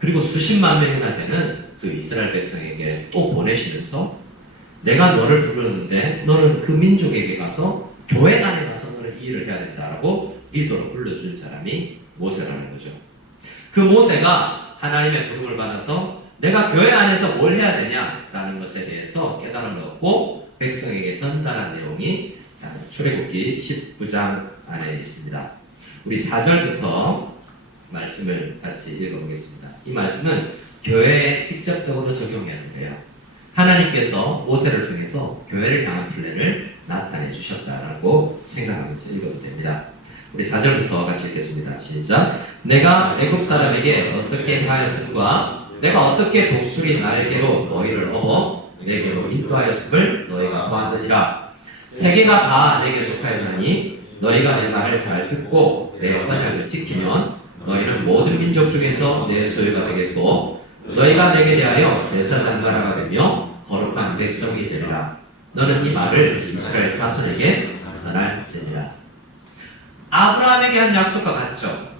그리고 수십만 명이나 되는 그 이스라엘 백성에게 또 보내시면서 내가 너를 부르는데 너는 그 민족에게 가서 교회 안에 가서 너는 이 일을 해야 된다라고 리더로 불러준 사람이 모세라는 거죠. 그 모세가 하나님의 부름을 받아서 내가 교회 안에서 뭘 해야 되냐라는 것에 대해서 깨달음을 얻고 백성에게 전달한 내용이 출애굽기 19장 안에 있습니다. 우리 4절부터 말씀을 같이 읽어보겠습니다. 이 말씀은 교회에 직접적으로 적용해야 돼요. 하나님께서 모세를 통해서 교회를 향한 플랜을 나타내 주셨다라고 생각하면서 읽어도 됩니다. 우리 4절부터 같이 읽겠습니다. 시작. 내가 애굽 사람에게 어떻게 행하였음과 내가 어떻게 독수리 날개로 너희를 업어 내게로 인도하였음을 너희가 보았느니라. 세계가 다 내게 속하였나니 너희가 내 말을 잘 듣고 내 언약을 지키면 너희는 모든 민족 중에서 내 소유가 되겠고 너희가 내게 대하여 제사장가라가 되며 거룩한 백성이 되리라. 너는 이 말을 이스라엘 자손에게 전할지니라. 아브라함에게 한 약속과 같죠.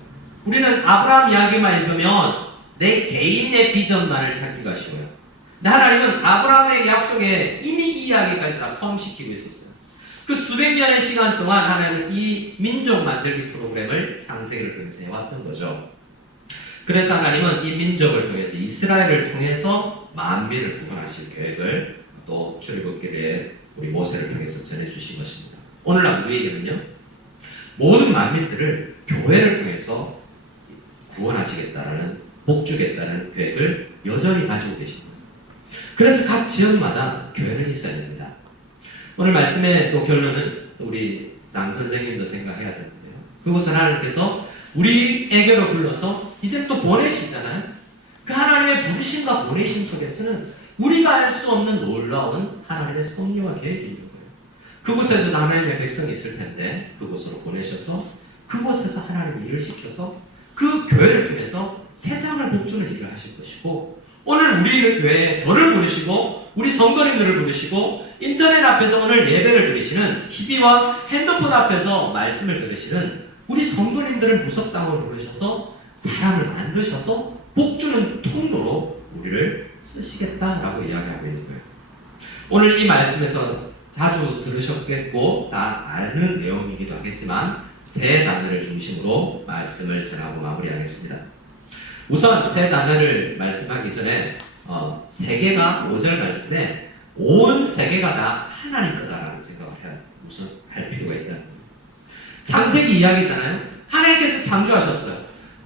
우리는 아브라함 이야기만 읽으면 내 개인의 비전만을 찾기가 쉬워요. 근데 하나님은 아브라함의 약속에 이미 이 이야기까지 다 포함시키고 있었어요. 그 수백 년의 시간 동안 하나님은 이 민족 만들기 프로그램을 창세기를 통해서 해왔던 거죠. 그래서 하나님은 이 민족을 통해서 이스라엘을 통해서 만민을 구원하실 계획을 또 출애굽기에 우리 모세를 통해서 전해주신 것입니다. 오늘날 우리에게는요, 모든 만민들을 교회를 통해서 구원하시겠다라는, 복주겠다는 계획을 여전히 가지고 계십니다. 그래서 각 지역마다 교회는 있어야 됩니다. 오늘 말씀의 또 결론은 우리 장 선생님도 생각해야 되는데요. 그것은 하나님께서 우리에게로 불러서 이제 또 보내시잖아요. 그 하나님의 부르심과 보내심 속에서는 우리가 알 수 없는 놀라운 하나님의 섭리와 계획이 있는 거예요. 그곳에서 하나님의 백성이 있을 텐데 그곳으로 보내셔서 그곳에서 하나님의 일을 시켜서 그 교회를 통해서 세상을 복주는 일을 하실 것이고, 오늘 우리 교회에 저를 부르시고 우리 성도님들을 부르시고 인터넷 앞에서 오늘 예배를 드리시는 TV와 핸드폰 앞에서 말씀을 들으시는 우리 성도님들을 무섭다고 부르셔서 사람을 만드셔서 복주는 통로로 우리를 쓰시겠다라고 이야기하고 있는 거예요. 오늘 이 말씀에서 자주 들으셨겠고 다 아는 내용이기도 하겠지만 세 단어를 중심으로 말씀을 전하고 마무리하겠습니다. 우선 세 단어를 말씀하기 전에 세계가 5절 말씀에 온 세계가 다 하나님 거다라는 생각을 우선 할 필요가 있다는 거예요. 창세기 이야기잖아요. 하나님께서 창조하셨어요.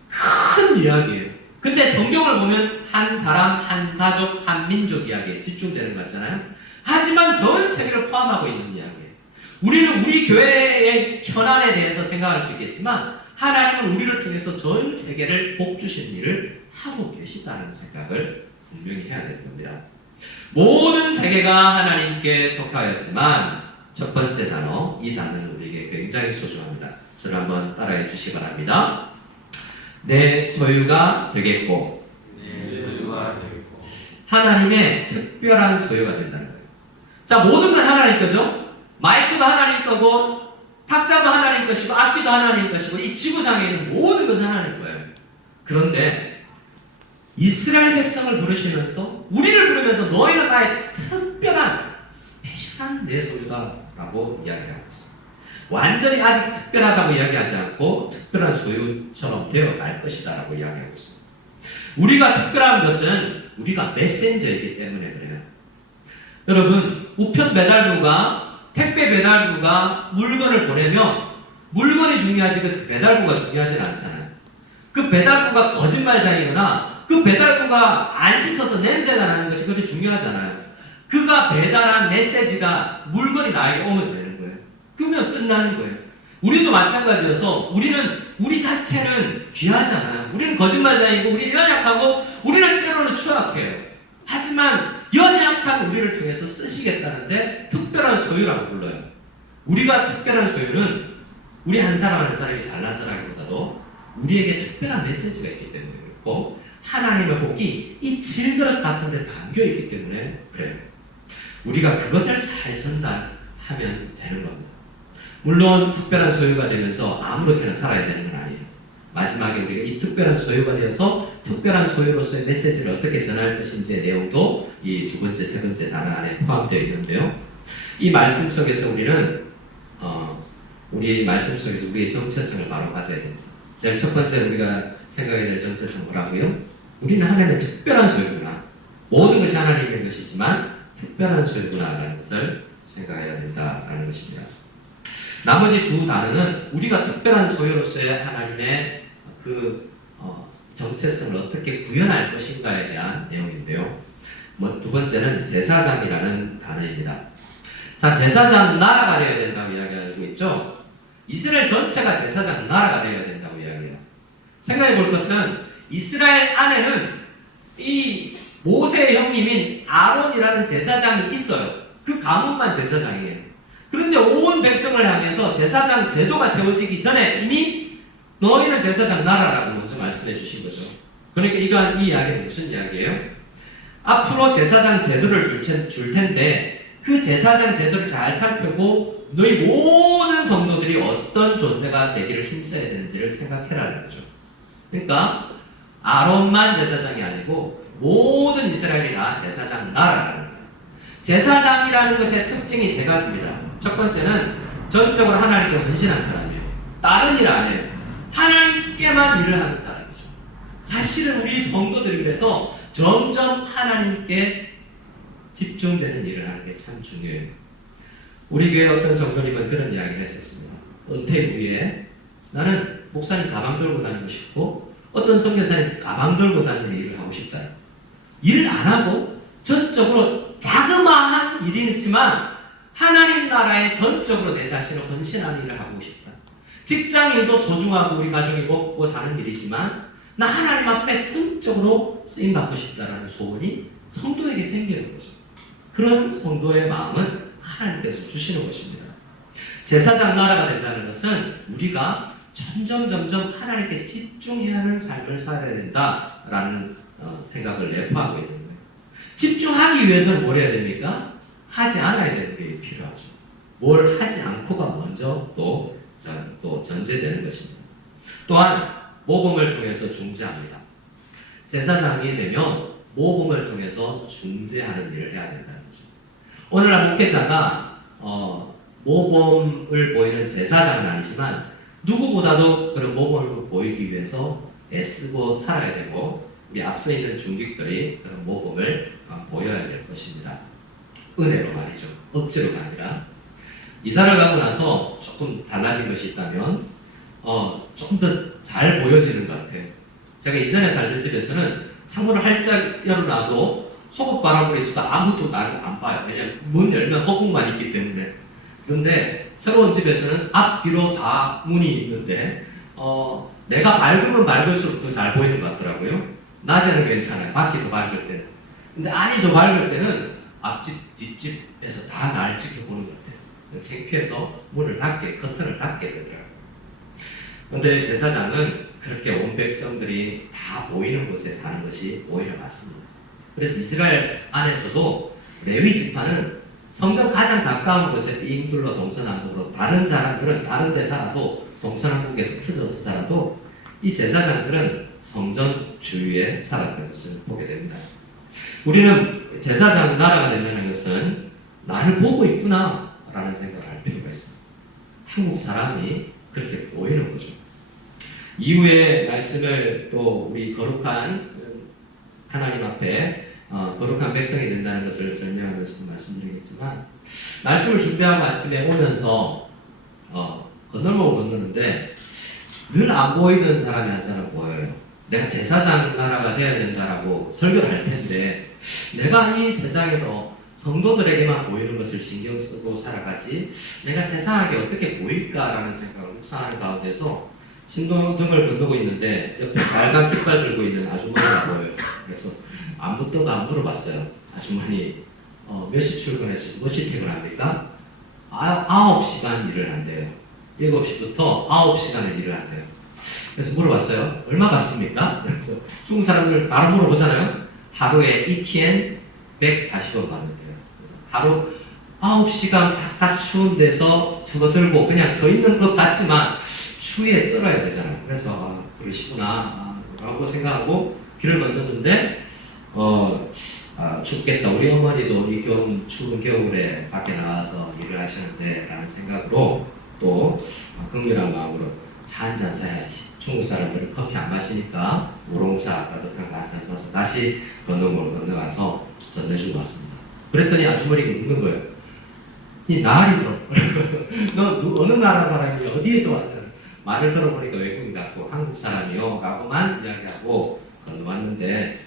큰 이야기예요. 근데 성경을 보면 한 사람, 한 가족, 한 민족 이야기에 집중되는 것 같잖아요. 하지만 전 세계를 포함하고 있는 이야기예요. 우리는 우리 교회의 현안에 대해서 생각할 수 있겠지만 하나님은 우리를 통해서 전 세계를 복 주신 일을 하고 계시다는 생각을 분명히 해야 되는 겁니다. 모든 세계가 하나님께 속하였지만 첫 번째 단어, 이 단어는 우리에게 굉장히 소중합니다. 저를 한번 따라해 주시기 바랍니다. 내 소유가 되겠고, 하나님의 특별한 소유가 된다는 거예요. 자, 모든 건 하나님 거죠. 마이크도 하나님 거고, 탁자도 하나님 것이고, 악기도 하나님 것이고, 이 지구상에 있는 모든 것은 하나님 거예요. 그런데 이스라엘 백성을 부르시면서, 우리를 부르면서 너희는 나의 특별한 스페셜한 내 소유다라고 이야기하고 있습니다. 완전히 아직 특별하다고 이야기하지 않고 특별한 소유처럼 되어갈 것이다라고 이야기하고 있습니다. 우리가 특별한 것은 우리가 메신저이기 때문에 그래요. 여러분, 우편 배달부가, 택배 배달부가 물건을 보내면 물건이 중요하지 그 배달부가 중요하진 않잖아요. 그 배달부가 거짓말장이거나 그 배달부가 안 씻어서 냄새가 나는 것이 그렇게 중요하잖아요. 그가 배달한 메시지가 물건이 나에게 오면 되는 거예요. 그러면 끝나는 거예요. 우리도 마찬가지여서 우리 자체는 귀하잖아요. 우리는 거짓말장이고 우리는 연약하고 우리는 때로는 추악해요. 하지만 연약한 우리를 통해서 쓰시겠다는데 특별한 소유라고 불러요. 우리가 특별한 소유는 우리 한 사람 한 사람이 잘나서라기보다도 우리에게 특별한 메시지가 있기 때문에 그렇고 하나님의 복이 이 질그릇 같은 데 담겨있기 때문에 그래요. 우리가 그것을 잘 전달하면 되는 겁니다. 물론 특별한 소유가 되면서 아무렇게나 살아야 되는 건 아니에요. 마지막에 우리가 이 특별한 소유가 되어서 특별한 소유로서의 메시지를 어떻게 전할 것인지의 내용도 이 두 번째, 세 번째 단어 안에 포함되어 있는데요. 이 말씀 속에서 우리는 우리 말씀 속에서 우리의 정체성을 바로 가져야 됩니다. 제일 첫 번째 우리가 생각해야 될 정체성은 뭐라고요? 우리는 하나님의 특별한 소유구나. 모든 것이 하나님의 것이지만 특별한 소유구나라는 것을 생각해야 된다라는 것입니다. 나머지 두 단어는 우리가 특별한 소유로서의 하나님의 그 정체성을 어떻게 구현할 것인가에 대한 내용인데요. 두 번째는 제사장이라는 단어입니다. 자, 제사장 나라가 되어야 된다고 이야기하고 있죠. 이스라엘 전체가 제사장 나라가 되어야 된다고 이야기해요. 생각해 볼 것은 이스라엘 안에는 이 모세의 형님인 아론이라는 제사장이 있어요. 그 가문만 제사장이에요. 그런데 온 백성을 향해서 제사장 제도가 세워지기 전에 이미 너희는 제사장 나라라고 먼저 말씀해 주신 거죠. 그러니까 이 이야기는 무슨 이야기예요? 앞으로 제사장 제도를 줄 텐데 그 제사장 제도를 잘 살펴보고 너희 모든 성도들이 어떤 존재가 되기를 힘써야 되는지를 생각해라는 거죠. 그러니까 아론만 제사장이 아니고 모든 이스라엘이 다 제사장 나라라는 거예요. 제사장이라는 것의 특징이 세 가지입니다. 첫 번째는 전적으로 하나님께 헌신한 사람이에요. 다른 일 안 해요. 하나님께만 일을 하는 사람이죠. 사실은 우리 성도들이 그래서 점점 하나님께 집중되는 일을 하는 게 참 중요해요. 우리 교회 어떤 성도님은 그런 이야기를 했었습니다. 은퇴 후에 나는 목사님 가방 들고 다니고 싶고 어떤 선교사님 가방 들고 다니는 일을 하고 싶다. 일을 안 하고 전적으로 자그마한 일이지만 하나님 나라에 전적으로 내 자신을 헌신하는 일을 하고 싶다. 직장일도 소중하고 우리 가족이 먹고 사는 일이지만 나 하나님 앞에 전적으로 쓰임받고 싶다라는 소원이 성도에게 생기는 거죠. 그런 성도의 마음은 하나님께서 주시는 것입니다. 제사장 나라가 된다는 것은 우리가 점점 하나님께 집중해야 하는 삶을 살아야 된다라는 생각을 내포하고 있는 거예요. 집중하기 위해서는 뭘 해야 됩니까? 하지 않아야 되는 게 필요하죠. 뭘 하지 않고가 먼저 또 전제되는 것입니다. 또한 모범을 통해서 중재합니다. 제사장이 되면 모범을 통해서 중재하는 일을 해야 된다는 거죠. 오늘날 목회자가 모범을 보이는 제사장은 아니지만 누구보다도 그런 모범을 보이기 위해서 애쓰고 살아야 되고 우리 앞서 있는 중직들이 그런 모범을 보여야 될 것입니다. 은혜로 말이죠. 억지로가 아니라. 이사를 가고 나서 조금 달라진 것이 있다면 조금 더 잘 보여지는 것 같아요. 제가 이전에 살던 집에서는 창문을 활짝 열어놔도 속옷 바람으로 있어도 아무도 나를 안 봐요. 왜냐면 문 열면 허공만 있기 때문에. 그런데 새로운 집에서는 앞뒤로 다 문이 있는데 내가 밝으면 밝을수록 더 잘 보이는 것 같더라고요. 낮에는 괜찮아요. 밖이 더 밝을 때는. 근데 안이 더 밝을 때는 앞집, 뒷집에서 다 날 지켜보는 것 같아요. 창피해서 문을 닫게, 커튼을 닫게 되더라고요. 그런데 제사장은 그렇게 온 백성들이 다 보이는 곳에 사는 것이 오히려 맞습니다. 그래서 이스라엘 안에서도 레위 지파는 성전 가장 가까운 곳에 빙 둘러 동서남북으로 다른 사람들은 다른 데 살아도 동서남북에 흩어져서 살아도 이 제사장들은 성전 주위에 살았던 것을 보게 됩니다. 우리는 제사장 나라가 된다는 것은 나를 보고 있구나 라는 생각을 할 필요가 있습니다. 한국 사람이 그렇게 보이는 거죠. 이후에 말씀을 또 우리 거룩한 하나님 앞에 거룩한 백성이 된다는 것을 설명하면서 말씀드리겠지만, 말씀을 준비하고 아침에 오면서 건널목을 건너는데 늘 안 보이던 사람이 한 사람 보여요. 내가 제사장 나라가 되어야 된다라고 설교를 할 텐데 내가 이 세상에서 성도들에게만 보이는 것을 신경 쓰고 살아가지 내가 세상에게 어떻게 보일까라는 생각을 묵상하는 가운데서 신도등을 건너고 있는데 옆에 빨간 깃발 들고 있는 아주머니가 보여요. 그래서 아무것도 안 물어봤어요. 아주머니 몇 시 출근해서 몇 시 퇴근합니까? 9시간 일을 한대요. 7시부터 9시간을 일을 한대요. 그래서 물어봤어요. 얼마 받습니까? 그래서 중국 사람들 바로 물어보잖아요. 하루에 ETN 140원 받는데요. 그래서 하루 9시간 바깥 추운 데서 저거 들고 그냥 서 있는 것 같지만 추위에 떨어야 되잖아요. 그래서 그러시구나 라고 생각하고 길을 건너는데 춥겠다. 우리 어머니도 이 추운 겨울에 밖에 나와서 일을 하시는데 라는 생각으로 또 긍휼한 마음으로 차 한잔 사야지. 중국 사람들은 커피 안 마시니까 우롱차 따뜻한 거 한잔 사서 다시 건너물 건너가서 전해주고 왔습니다. 그랬더니 아주머니가 묻는 거예요. 이 나리도 너 어느 나라 사람이 어디에서 왔냐? 말을 들어보니까 외국인 같고 한국 사람이요 라고만 이야기하고 건너왔는데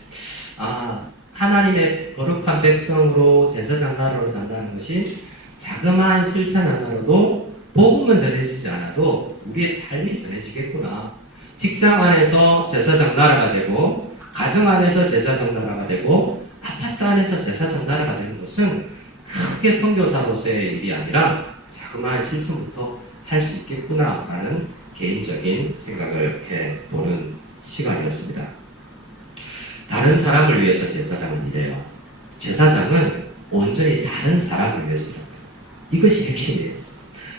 하나님의 거룩한 백성으로 제사장 나라로 산다는 것이 자그마한 실천 하나로도 복음은 전해지지 않아도 우리의 삶이 전해지겠구나. 직장 안에서 제사장 나라가 되고 가정 안에서 제사장 나라가 되고 아파트 안에서 제사장 나라가 되는 것은 크게 선교사로서의 일이 아니라 자그마한 실천부터 할 수 있겠구나라는 개인적인 생각을 해보는 시간이었습니다. 다른 사람을 위해서 제사장은 일해요. 제사장은 온전히 다른 사람을 위해서 일해요. 이것이 핵심이에요.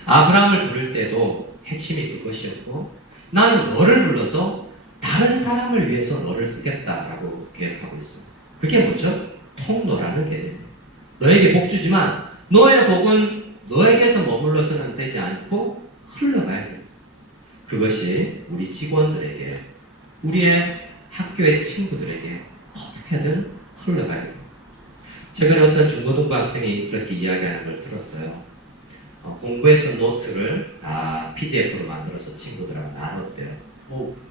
아브라함을 부를 때도 핵심이 그것이었고 나는 너를 불러서 다른 사람을 위해서 너를 쓰겠다라고 계획하고 있어요. 그게 뭐죠? 통로라는 개념이에요. 너에게 복 주지만 너의 복은 너에게서 머물러서는 되지 않고 흘러가야 돼요. 그것이 우리 직원들에게 우리의 학교의 친구들에게 어떻게든 흘러가야 돼요. 최근에 어떤 중고등부 학생이 그렇게 이야기하는 걸 들었어요. 공부했던 노트를 다 PDF로 만들어서 친구들하고 나눴대요.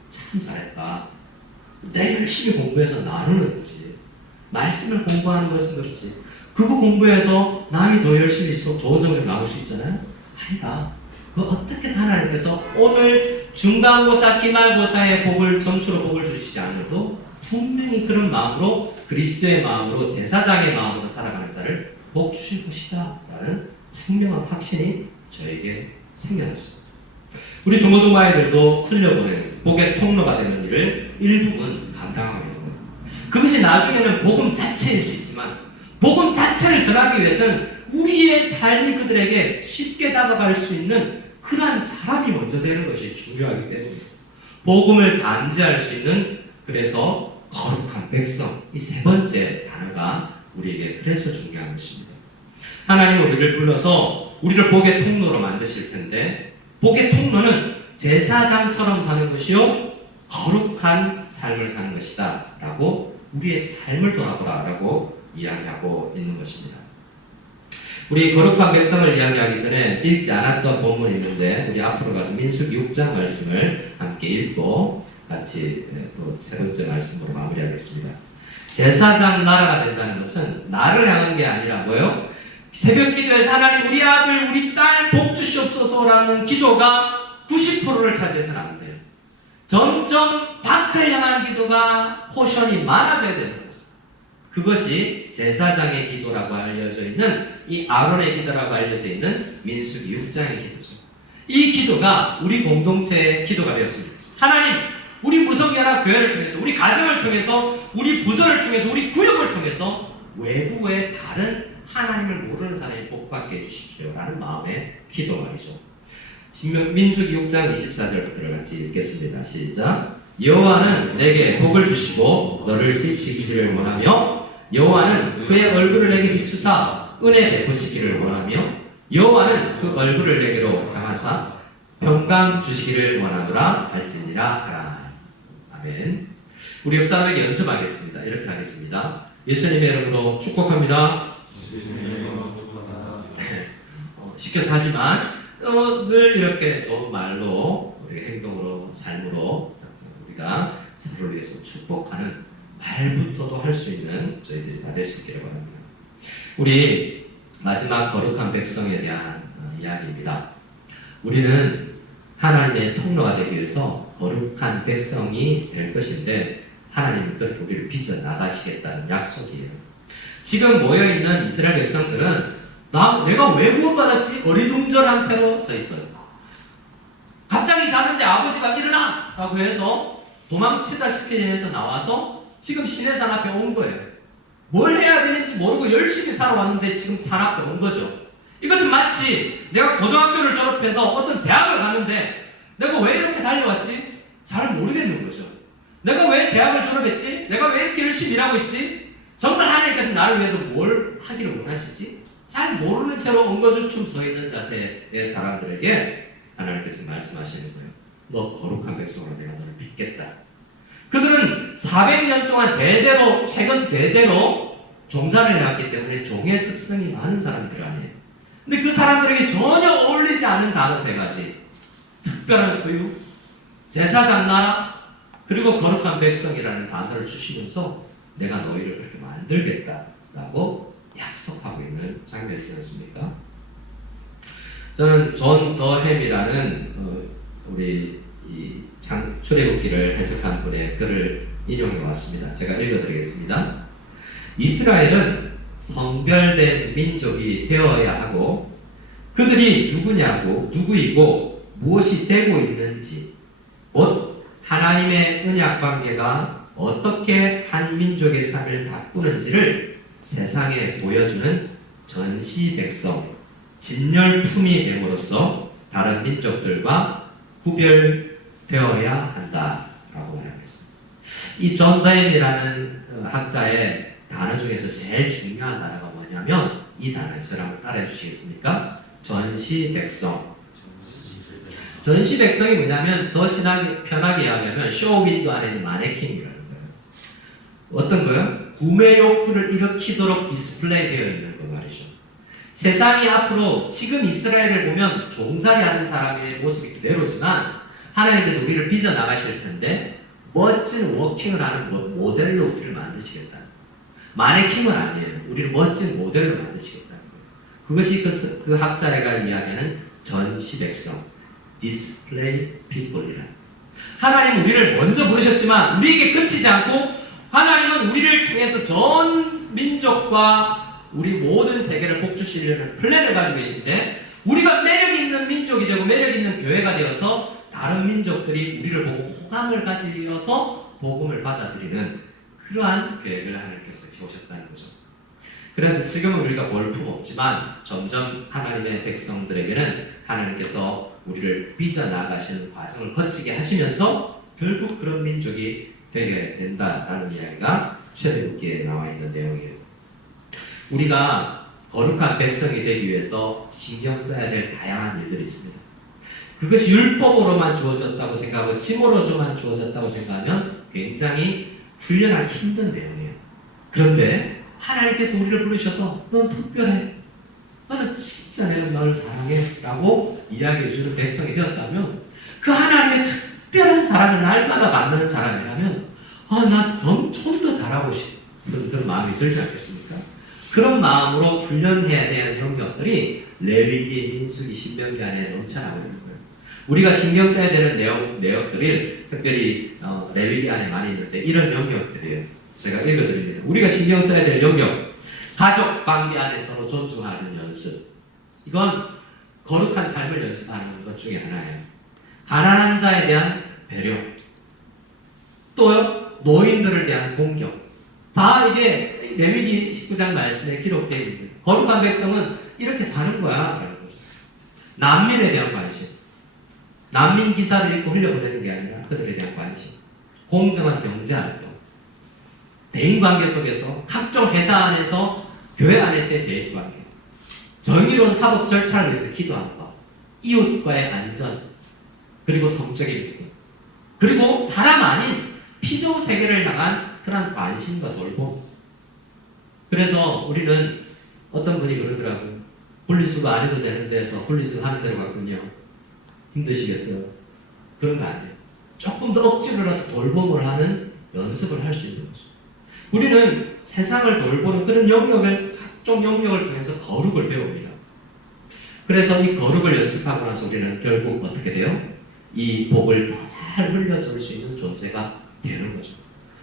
참 잘했다. 내가 열심히 공부해서 나누는 거지. 말씀을 공부하는 것은 그렇지. 그거 공부해서 남이 더 열심히 좋은 성적 나올 수 있잖아요? 아니다. 그거 어떻게 하나님께서 오늘 중간고사, 기말고사의 복을 점수로 복을 주시지 않아도 분명히 그런 마음으로 그리스도의 마음으로 제사장의 마음으로 살아가는 자를 복 주실 것이다 라는 분명한 확신이 저에게 생겨났습니다. 우리 중고등부 아이들도 흘려보내는 복의 통로가 되는 일을 일부분 감당하고 있는 거예요. 그것이 나중에는 복음 자체일 수 있지만 복음 자체를 전하기 위해서는 우리의 삶이 그들에게 쉽게 다가갈 수 있는 그러한 사람이 먼저 되는 것이 중요하기 때문에 복음을 단지할 수 있는 그래서 거룩한 백성 이 세 번째 단어가 우리에게 그래서 중요한 것입니다. 하나님은 우리를 불러서 우리를 복의 통로로 만드실 텐데 복의 통로는 제사장처럼 사는 것이요 거룩한 삶을 사는 것이다 라고 우리의 삶을 돌아보라 라고 이야기하고 있는 것입니다. 우리 거룩한 백성을 이야기하기 전에 읽지 않았던 본문이 있는데 우리 앞으로 가서 민수기 6장 말씀을 함께 읽고 같이 또 세 번째 말씀으로 마무리하겠습니다. 제사장 나라가 된다는 것은 나를 향한 게 아니라 뭐예요? 새벽 기도에서 하나님 우리 아들 우리 딸 복 주시옵소서라는 기도가 90%를 차지해서는 안 돼요. 점점 밖을 향한 기도가 포션이 많아져야 되는 거죠. 그것이 제사장의 기도라고 알려져 있는 이 아론의 기도라고 알려져 있는 민수기 6장의 기도죠. 이 기도가 우리 공동체의 기도가 되었으면 좋겠습니다. 하나님 우리 무성연합교회를 통해서 우리 가정을 통해서 우리 부서를 통해서 우리 구역을 통해서 외부의 다른 하나님을 모르는 사람이 복받게 해주십시오 라는 마음의 기도 말이죠. 민수기 6장 24절부터 같이 읽겠습니다. 시작. 여호와는 내게 복을 주시고 너를 지키기를 원하며 여호와는 그의 얼굴을 내게 비추사 은혜 베푸시기를 원하며 여호와는 그 얼굴을 내게로 향하사 평강 주시기를 원하노라 할지니라 하라. 아멘. 우리 옆 사람에게 연습하겠습니다. 이렇게 하겠습니다. 예수님의 이름으로 축복합니다. 시켜서 하지만 늘 이렇게 좋은 말로 우리 행동으로 삶으로 우리가 서로를 위해서 축복하는 말부터도 할 수 있는 저희들이 다 될 수 있기를 바랍니다. 우리 마지막 거룩한 백성에 대한 이야기입니다. 우리는 하나님의 통로가 되기 위해서 거룩한 백성이 될 것인데 하나님은 그렇게 우리를 빚어 나가시겠다는 약속이에요. 지금 모여있는 이스라엘 백성들은 내가 왜 구원받았지? 어리둥절한 채로 서 있어요. 갑자기 자는데 아버지가 일어나! 라고 해서 도망치다시피 해서 나와서 지금 시내산 앞에 온 거예요. 뭘 해야 되는지 모르고 열심히 살아왔는데 지금 산 앞에 온 거죠. 이것은 마치 내가 고등학교를 졸업해서 어떤 대학을 가는데 내가 왜 이렇게 달려왔지? 잘 모르겠는 거죠. 내가 왜 대학을 졸업했지? 내가 왜 이렇게 열심히 일하고 있지? 정말 하나님께서 나를 위해서 뭘 하기를 원하시지? 잘 모르는 채로 엉거주춤 서 있는 자세의 사람들에게 하나님께서 말씀하시는 거예요. 너 거룩한 백성으로 내가 너를 빚겠다. 그들은 400년 동안 대대로 최근 대대로 종살이를 해왔기 때문에 종의 습성이 많은 사람들 아니에요. 근데 그 사람들에게 전혀 어울리지 않는 단어 세 가지. 특별한 소유, 제사장 나라, 그리고 거룩한 백성이라는 단어를 주시면서 내가 너희를 그렇게 만들겠다라고 약속하고 있는 장면이지 않습니까? 저는 존 더햄이라는 우리 이 출애굽기를 해석한 분의 글을 인용해 왔습니다. 제가 읽어드리겠습니다. 이스라엘은 성별된 민족이 되어야 하고 그들이 누구이고 무엇이 되고 있는지 곧 하나님의 언약 관계가 어떻게 한 민족의 삶을 바꾸는지를 세상에 보여주는 전시 백성, 진열품이 됨으로써 다른 민족들과 구별되어야 한다라고 말하겠습니다. 이 존 더햄이라는 학자의 단어 중에서 제일 중요한 단어가 뭐냐면 이 단어, 저를 한번 따라해 주시겠습니까? 전시 백성. 전시 백성이 뭐냐면 더 편하게 이야기하면 쇼윈도 안에 있는 마네킹이라는 거예요. 어떤 거요? 구매 욕구를 일으키도록 디스플레이 되어 있는 거 말이죠. 세상이 앞으로 지금 이스라엘을 보면 종살이 하는 사람의 모습이 그대로지만 하나님께서 우리를 빚어 나가실 텐데 멋진 워킹을 하는 모델로 우리를 만드시겠다. 마네킹은 아니에요. 우리를 멋진 모델로 만드시겠다는 거예요. 그것이 그 학자가 이야기하는 전시 백성, 디스플레이 피플이라. 하나님은 우리를 먼저 부르셨지만 우리에게 그치지 않고 하나님은 우리를 통해서 전 민족과 우리 모든 세계를 복주시려는 플랜을 가지고 계신데 우리가 매력 있는 민족이 되고 매력 있는 교회가 되어서 다른 민족들이 우리를 보고 호감을 가지어서 복음을 받아들이는 그러한 계획을 하나님께서 세우셨다는 거죠. 그래서 지금은 우리가 볼품 없지만 점점 하나님의 백성들에게는 하나님께서 우리를 빚어나가시는 과정을 거치게 하시면서 결국 그런 민족이 되게 된다라는 이야기가 출애굽기에 나와 있는 내용이에요. 우리가 거룩한 백성이 되기 위해서 신경 써야 될 다양한 일들이 있습니다. 그것이 율법으로만 주어졌다고 생각하고 찜으로만 주어졌다고 생각하면 굉장히 훈련하기 힘든 내용이에요. 그런데 하나님께서 우리를 부르셔서 넌 특별해, 너는 진짜 내가 너를 사랑해 라고 이야기해 주는 백성이 되었다면 그 하나님의 특별한 사람을 날마다 만나는 사람이라면 나 좀 더 잘하고 싶은 그런 마음이 들지 않겠습니까? 그런 마음으로 훈련해야 되는 영역들이 레위기, 민수기, 신명기 안에 넘쳐나고 있는 거예요. 우리가 신경 써야 되는 내용들이 특별히 레위기 안에 많이 있는데 이런 영역들이에요. 제가 읽어드립니다. 우리가 신경 써야 될 영역, 가족 관계 안에 서로 존중하는 연습. 이건 거룩한 삶을 연습하는 것 중에 하나예요. 가난한 자에 대한 배려, 또 노인들을 대한 공경. 다 이게 레위기 19장 말씀에 기록되어 있는 거예요. 거룩한 백성은 이렇게 사는 거야 라는 거죠. 난민에 대한 관심, 난민 기사를 읽고 흘려보내는 게 아니라 그들에 대한 관심, 공정한 경제활동, 대인관계 속에서 각종 회사 안에서 교회 안에서의 대인관계, 정의로운 사법 절차를 위해서 기도하는 것, 이웃과의 안전, 그리고 성적인 부분, 그리고 사람 아닌 피조 세계를 향한 그런 관심과 돌봄. 그래서 우리는 어떤 분이 그러더라고요. 분리수거 안 해도 되는 데서 분리수거 하는 대로 갔군요. 힘드시겠어요? 그런 거 아니에요. 조금 더 억지로라도 돌봄을 하는 연습을 할 수 있는 거죠. 우리는 세상을 돌보는 그런 영역을, 각종 영역을 통해서 거룩을 배웁니다. 그래서 이 거룩을 연습하고 나서 우리는 결국 어떻게 돼요? 이 복을 더 잘 흘려줄 수 있는 존재가 되는 거죠.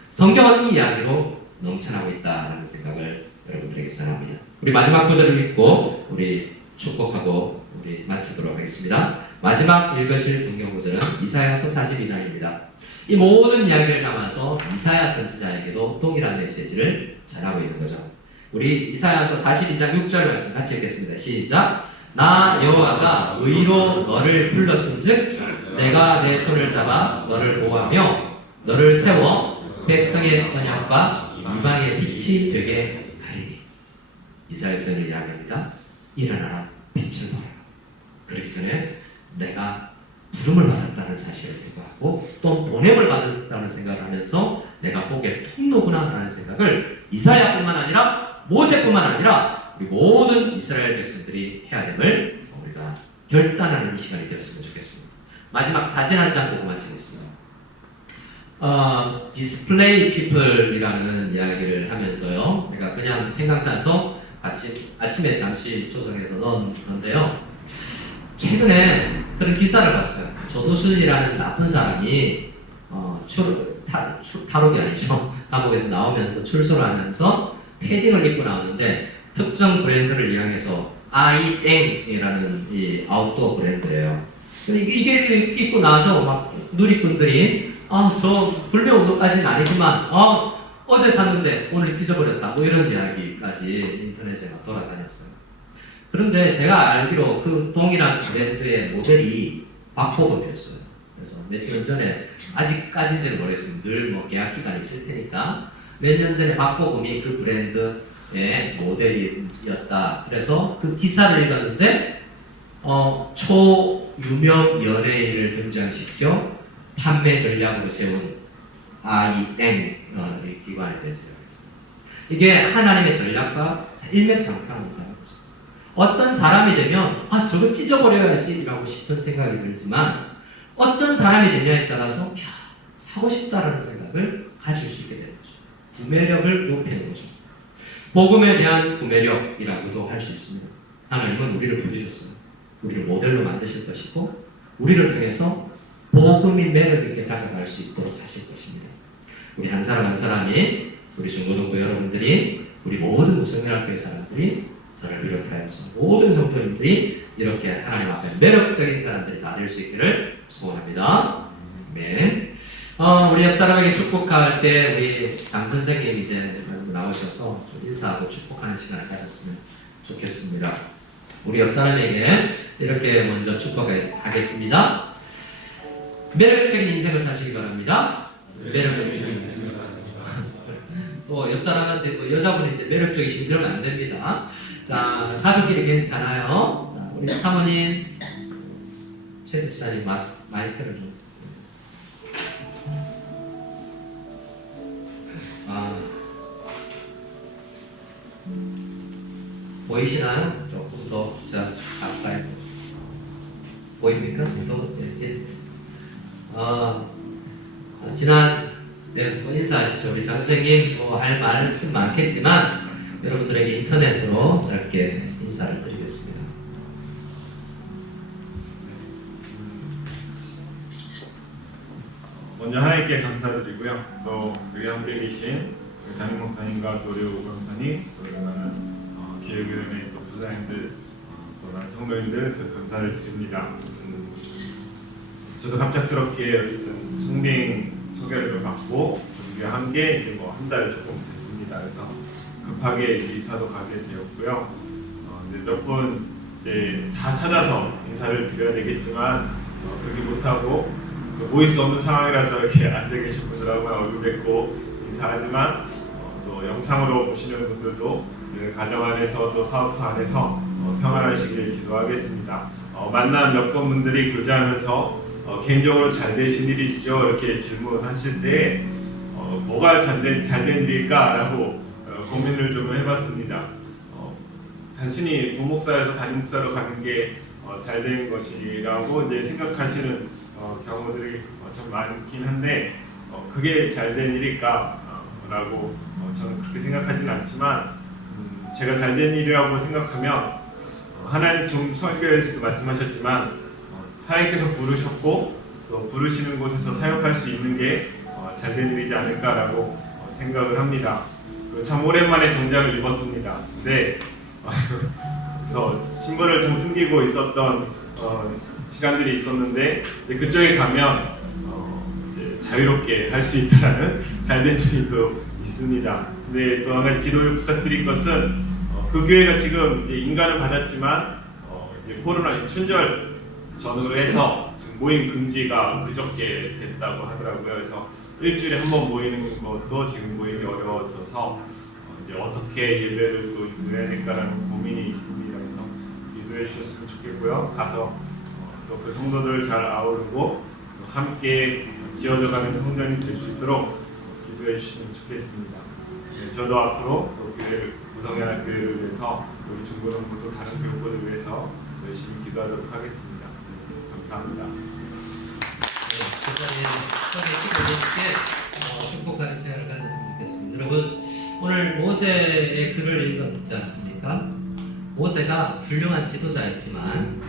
성경은 이 이야기로 넘쳐나고 있다는 생각을 여러분들에게 전합니다. 우리 마지막 구절을 읽고 우리 축복하고 우리 마치도록 하겠습니다. 마지막 읽으실 성경 구절은 이사야서 42장입니다. 이 모든 이야기를 담아서 이사야 선지자에게도 동일한 메시지를 전하고 있는 거죠. 우리 이사야서 42장 6절 말씀 같이 읽겠습니다. 시작. 나 여호와가 의로 너를 불렀은즉 내가 내 손을 잡아 너를 보호하며 너를 세워 백성의 언약과 이방의 빛이 되게 하리니. 이사야서는 이야기합니다. 일어나라, 빛을 보라. 그러기 전에 내가 부름을 받았다는 사실을 생각하고 또 보냄을 받았다는 생각을 하면서 내가 복의 통로구나 라는 생각을 이사야뿐만 아니라 모세뿐만 아니라 우리 모든 이스라엘 백성들이 해야 됨을 우리가 결단하는 이 시간이 되었으면 좋겠습니다. 마지막 사진 한 장 보고 마치겠습니다. 디스플레이 피플이라는 이야기를 하면서요, 제가 그냥 생각나서 같이 아침에 잠시 조정해서 넣은 건데요. 최근에 그런 기사를 봤어요. 조두순이라는 나쁜 사람이 탈옥이 아니죠. 감옥에서 나오면서 출소를 하면서 패딩을 입고 나오는데 특정 브랜드를 이용해서 아이땡이라는 이 아웃도어 브랜드예요. 근데 이게 입고 나서 막 누리꾼들이 저 불매운동까지는 아니지만 어제 샀는데 오늘 찢어버렸다 뭐 이런 이야기까지 인터넷에 막 돌아다녔어요. 그런데 제가 알기로 그 동일한 브랜드의 모델이 박보검이었어요. 그래서 몇 년 전에, 아직까지인지는 모르겠습니다. 늘 뭐 계약 기간이 있을 테니까 몇 년 전에 박보검이 그 브랜드의 모델이었다. 그래서 그 기사를 읽었는데 초유명 연예인을 등장시켜 판매 전략으로 세운 IN 기관에 대해서 이야기했습니다. 이게 하나님의 전략과 일맥상통합니다. 어떤 사람이 되면 저거 찢어버려야지 라고 싶은 생각이 들지만 어떤 사람이 되냐에 따라서 사고 싶다라는 생각을 가질 수 있게 되는 거죠. 구매력을 높이는 거죠. 복음에 대한 구매력이라고도 할 수 있습니다. 하나님은 우리를 부르셨어요. 우리를 모델로 만드실 것이고 우리를 통해서 복음이 매력 있게 다가갈 수 있도록 하실 것입니다. 우리 한 사람 한 사람이, 우리 중고등부 여러분들이, 우리 모든 우성연합교회 사람들이, 저를 비롯하여서 모든 성도님들이 이렇게 하나님 앞에 매력적인 사람들이 다 될 수 있기를 소원합니다. 아멘. 우리 옆 사람에게 축복할 때 우리 장 선생님 이제 나오셔서 좀 인사하고 축복하는 시간을 가졌으면 좋겠습니다. 우리 옆 사람에게 이렇게 먼저 축복하겠습니다. 매력적인 인생을 사시기 바랍니다. 매력적인 인생. 또 옆 사람한테 또 여자분인데 매력적이시면 그러면 안 됩니다. 자, 가족끼리 괜찮아요. 자, 우리 사모님, 최 집사님 마이크를 좀. 보이시나요? 조금 더 가까이 보입니까? 더 이렇게 지난 인사하시죠. 우리 장 선생님 할 말씀 많겠지만 여러분들에게 인터넷으로 짧게 인사를 드리겠습니다. 먼저 하나님께 감사드리고요. 또 여기 함께 계신 우리 담임 목사님과 또 우리 오병사님, 또 많은 기획위원회 또 부사님들, 또 많은 성도님들 더 감사를 드립니다. 저도 갑작스럽게 어쨌든 청빙 소개를 받고 우리가 함께 이제 뭐 한 달 조금 됐습니다. 그래서 급하게 이사도 가게 되었고요. 몇 번 이제 다 찾아서 인사를 드려야 되겠지만 그렇게 못하고 모일 수 없는 상황이라서 이렇게 앉아 계신 분들하고만 얼굴 뵙고 인사하지만 또 영상으로 보시는 분들도 가정 안에서 또 사업터 안에서 평안하시길 기도하겠습니다. 만난 몇 번 분들이 교제하면서 개인적으로 잘 되신 일이시죠? 이렇게 질문하실 때 뭐가 잘된 일일까라고 고민을 좀 해봤습니다. 단순히 부목사에서 담임 목사로 가는 게 잘된 것이라고 이제 생각하시는 경우들이 좀 많긴 한데 그게 잘된 일일까라고 저는 그렇게 생각하진 않지만 제가 잘된 일이라고 생각하면 하나님 좀 설교에서도 말씀하셨지만 하나님께서 부르셨고 또 부르시는 곳에서 사역할 수 있는 게 잘된 일이지 않을까라고 생각을 합니다. 참 오랜만에 정장을 입었습니다. 근데 그래서 신분을 좀 숨기고 있었던 시간들이 있었는데 그쪽에 가면 이제 자유롭게 할 수 있다라는 잘된 점이 또 있습니다. 근데 또 한 가지 기도를 부탁드릴 것은 그 교회가 지금 이제 인간을 받았지만 이제 코로나 춘절 전후로 해서 지금 모임 금지가 그저께 됐다고 하더라고요. 그래서 일주일에 한 번 모이는 것도 지금 모임이 어려워져서 이제 어떻게 예배를 또 드려야 될까라는 고민이 있습니다. 그래서 기도해 주셨으면 좋겠고요. 가서 또 그 성도들 잘 아우르고 또 함께 지어져가는 성전이 될 수 있도록 기도해 주시면 좋겠습니다. 네, 저도 앞으로 또 교회를 구성연합 교회를 위해서 우리 중고등부 또 다른 교육부를 위해서 열심히 기도하도록 하겠습니다. 네, 감사합니다. 축복하는 시간을 가졌으면 좋겠습니다. 여러분, 오늘 모세의 글을 읽었지 않습니까? 모세가 훌륭한 지도자였지만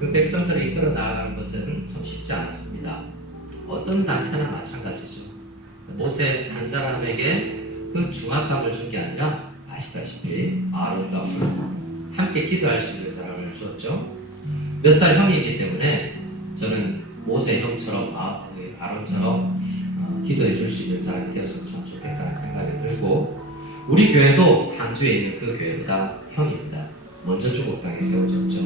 그 백성들을 이끌어 나아가는 것은 참 쉽지 않았습니다. 어떤 단체나 마찬가지죠. 모세 한 사람에게 그 중압감을 준 게 아니라 아시다시피 아론과 훌 함께 기도할 수 있는 사람을 줬죠. 몇 살 형이기 때문에 저는 모세 형처럼 아론처럼 기도해 줄 수 있는 사람이 되었으면 참 좋겠다는 생각이 들고 우리 교회도 한주에 있는 그 교회보다 형입니다. 먼저 주곡 땅에 세워졌죠.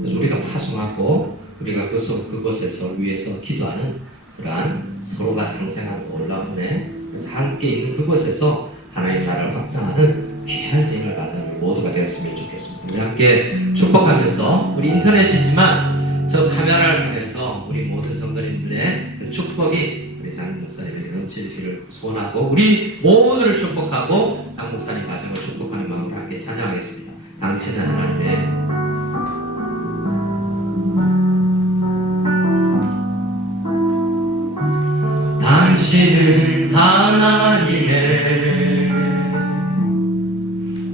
그래서 우리가 파송하고 우리가 그곳에서 위에서 기도하는 그러한 서로가 상생하고 올라오는 그래서 함께 있는 그곳에서 하나님의 나라를 확장하는 귀한 쓰임을 받는 모두가 되었으면 좋겠습니다. 우리 함께 축복하면서 우리 인터넷이지만 저 카메라를 통해서 우리 모든 성도님들의 그 축복이 우리 장 목사님에게 넘치기를 소원하고 우리 모두를 축복하고 장 목사님 가정을 축복하는 마음으로 함께 찬양하겠습니다. 당신은 하나님의 당신은 하나님의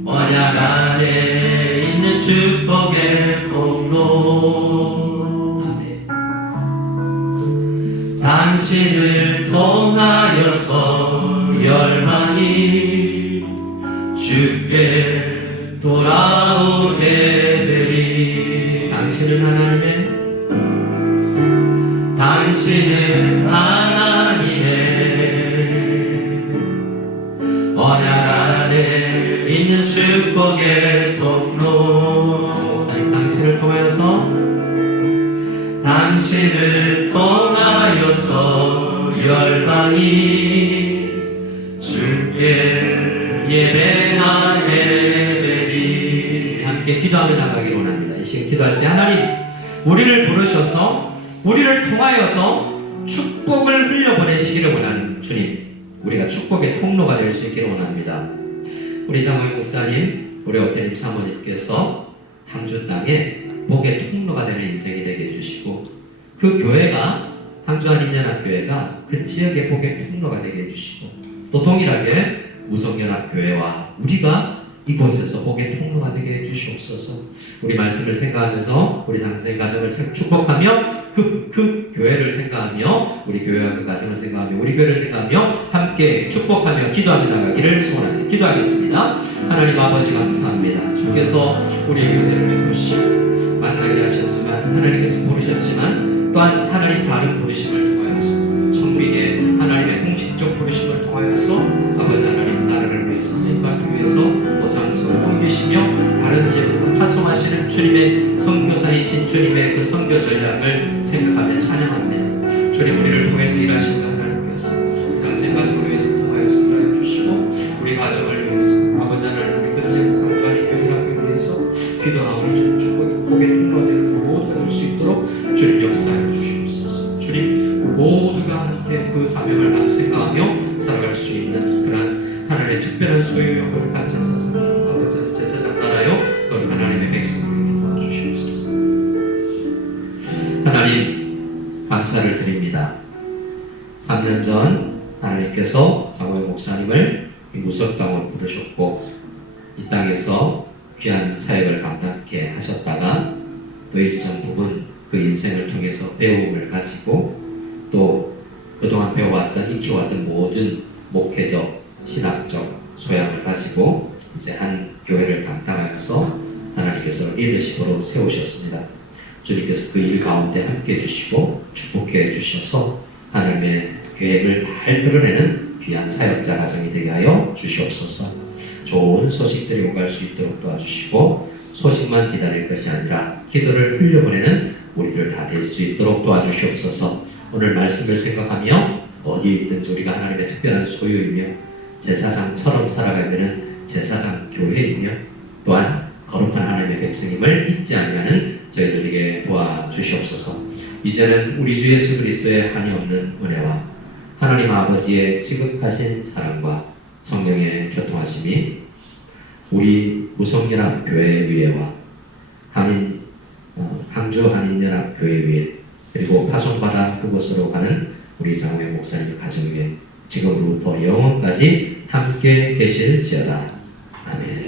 언약 안에 있는 축복의 통로 아멘. 당신을 통하여서 열방이 주께 돌아오게 되리 당신은 하나님의 언약 안에 있는 축복의 통로 목사님 당신을 통하여서 열방이 주께 예배하게 되리 함께 기도하며 나가기를 원합니다. 이 시간 기도할 때 하나님 우리를 부르셔서 우리를 통하여서 축복을 흘려보내시기를 원하는 주님 우리가 축복의 통로가 될 수 있기를 원합니다. 우리 장로님 목사님 우리 어태님 사모님께서 함주 땅에 복의 통로가 되는 인생이 되게 해주시고 그 교회가 항주한인연합교회가 그 지역의 복의 통로가 되게 해주시고 또 동일하게 우성연합교회와 우리가 이곳에서 복의 통로가 되게 해주시옵소서. 우리 말씀을 생각하면서 우리 장생 가정을 축복하며 그 교회를 생각하며 우리 교회와 그 가정을 생각하며 우리 교회를 생각하며 함께 축복하며 기도하며 나가기를 소원합니다. 기도하겠습니다. 하나님 아버지 감사합니다. 주께서 우리에게 은혜를 부르시고 만나게 하셨지만 하나님께서 부르셨지만 또한 하나님 다른 부르심을 통하여서 청빙의 하나님의 공식적 부르심을 통하여서 아버지 하나님 나라를 위해서 쓰임받기 위해서 또 장소를 옮기시며 다른 지역으로 파송하시는 주님의 선교사이신 주님의 그 선교 전략을 생각하며 찬양합니다. 주님 우리를 통해서 일하신 그 하나님께서 장세 가정을 위해서 통하여서 일하여 주시고 우리 가정을 위해서 아버지 하나님 우리 그 지역 상주하는 교회를 위해서 기도하고 주님 축복의 복의 통로가 되는 모두가 올 수 있도록 주님 역사해 주시옵소서. 주님 모두가 함께 그 사명을 다 생각하며 살아갈 수 있는 그런 하나님의 특별한 소유욕을 간 제사장 아버지 제사장 나라요 그런 하나님의 백성들에게 도와주시옵소서. 하나님 감사를 드립니다. 3년 전 하나님께서 장호영 목사님을 이 무석 땅으로 부르셨고 이 땅에서 귀한 사역을 감당케 하셨다가 또 일정 부분 그 인생을 통해서 배움을 가지고 또 그동안 배워왔던 익혀왔던 모든 목회적 신학적 소양을 가지고 이제 한 교회를 감당하여서 하나님께서 리더십으로 세우셨습니다. 주님께서 그 일 가운데 함께 해주시고 축복해 주셔서 하나님의 계획을 잘 드러내는 귀한 사역자 가정이 되게 하여 주시옵소서. 좋은 소식들이 오갈 수 있도록 도와주시고 소식만 기다릴 것이 아니라 기도를 흘려보내는 우리들 다 될 수 있도록 도와주시옵소서. 오늘 말씀을 생각하며 어디에 있든지 우리가 하나님의 특별한 소유이며 제사장처럼 살아가야 되는 제사장 교회이며 또한 거룩한 하나님의 백성임을 잊지 않냐는 저희들에게 도와주시옵소서. 이제는 우리 주 예수 그리스도의 한이 없는 은혜와 하나님 아버지의 지극하신 사랑과 성령의 교통하심이 우리 무성연합교회 위에와 항주 한인연합교회 위에 그리고 파송받아 그곳으로 가는 우리 장우영 목사님 가정 위에 지금부터 영원까지 함께 계실지어다. 아멘.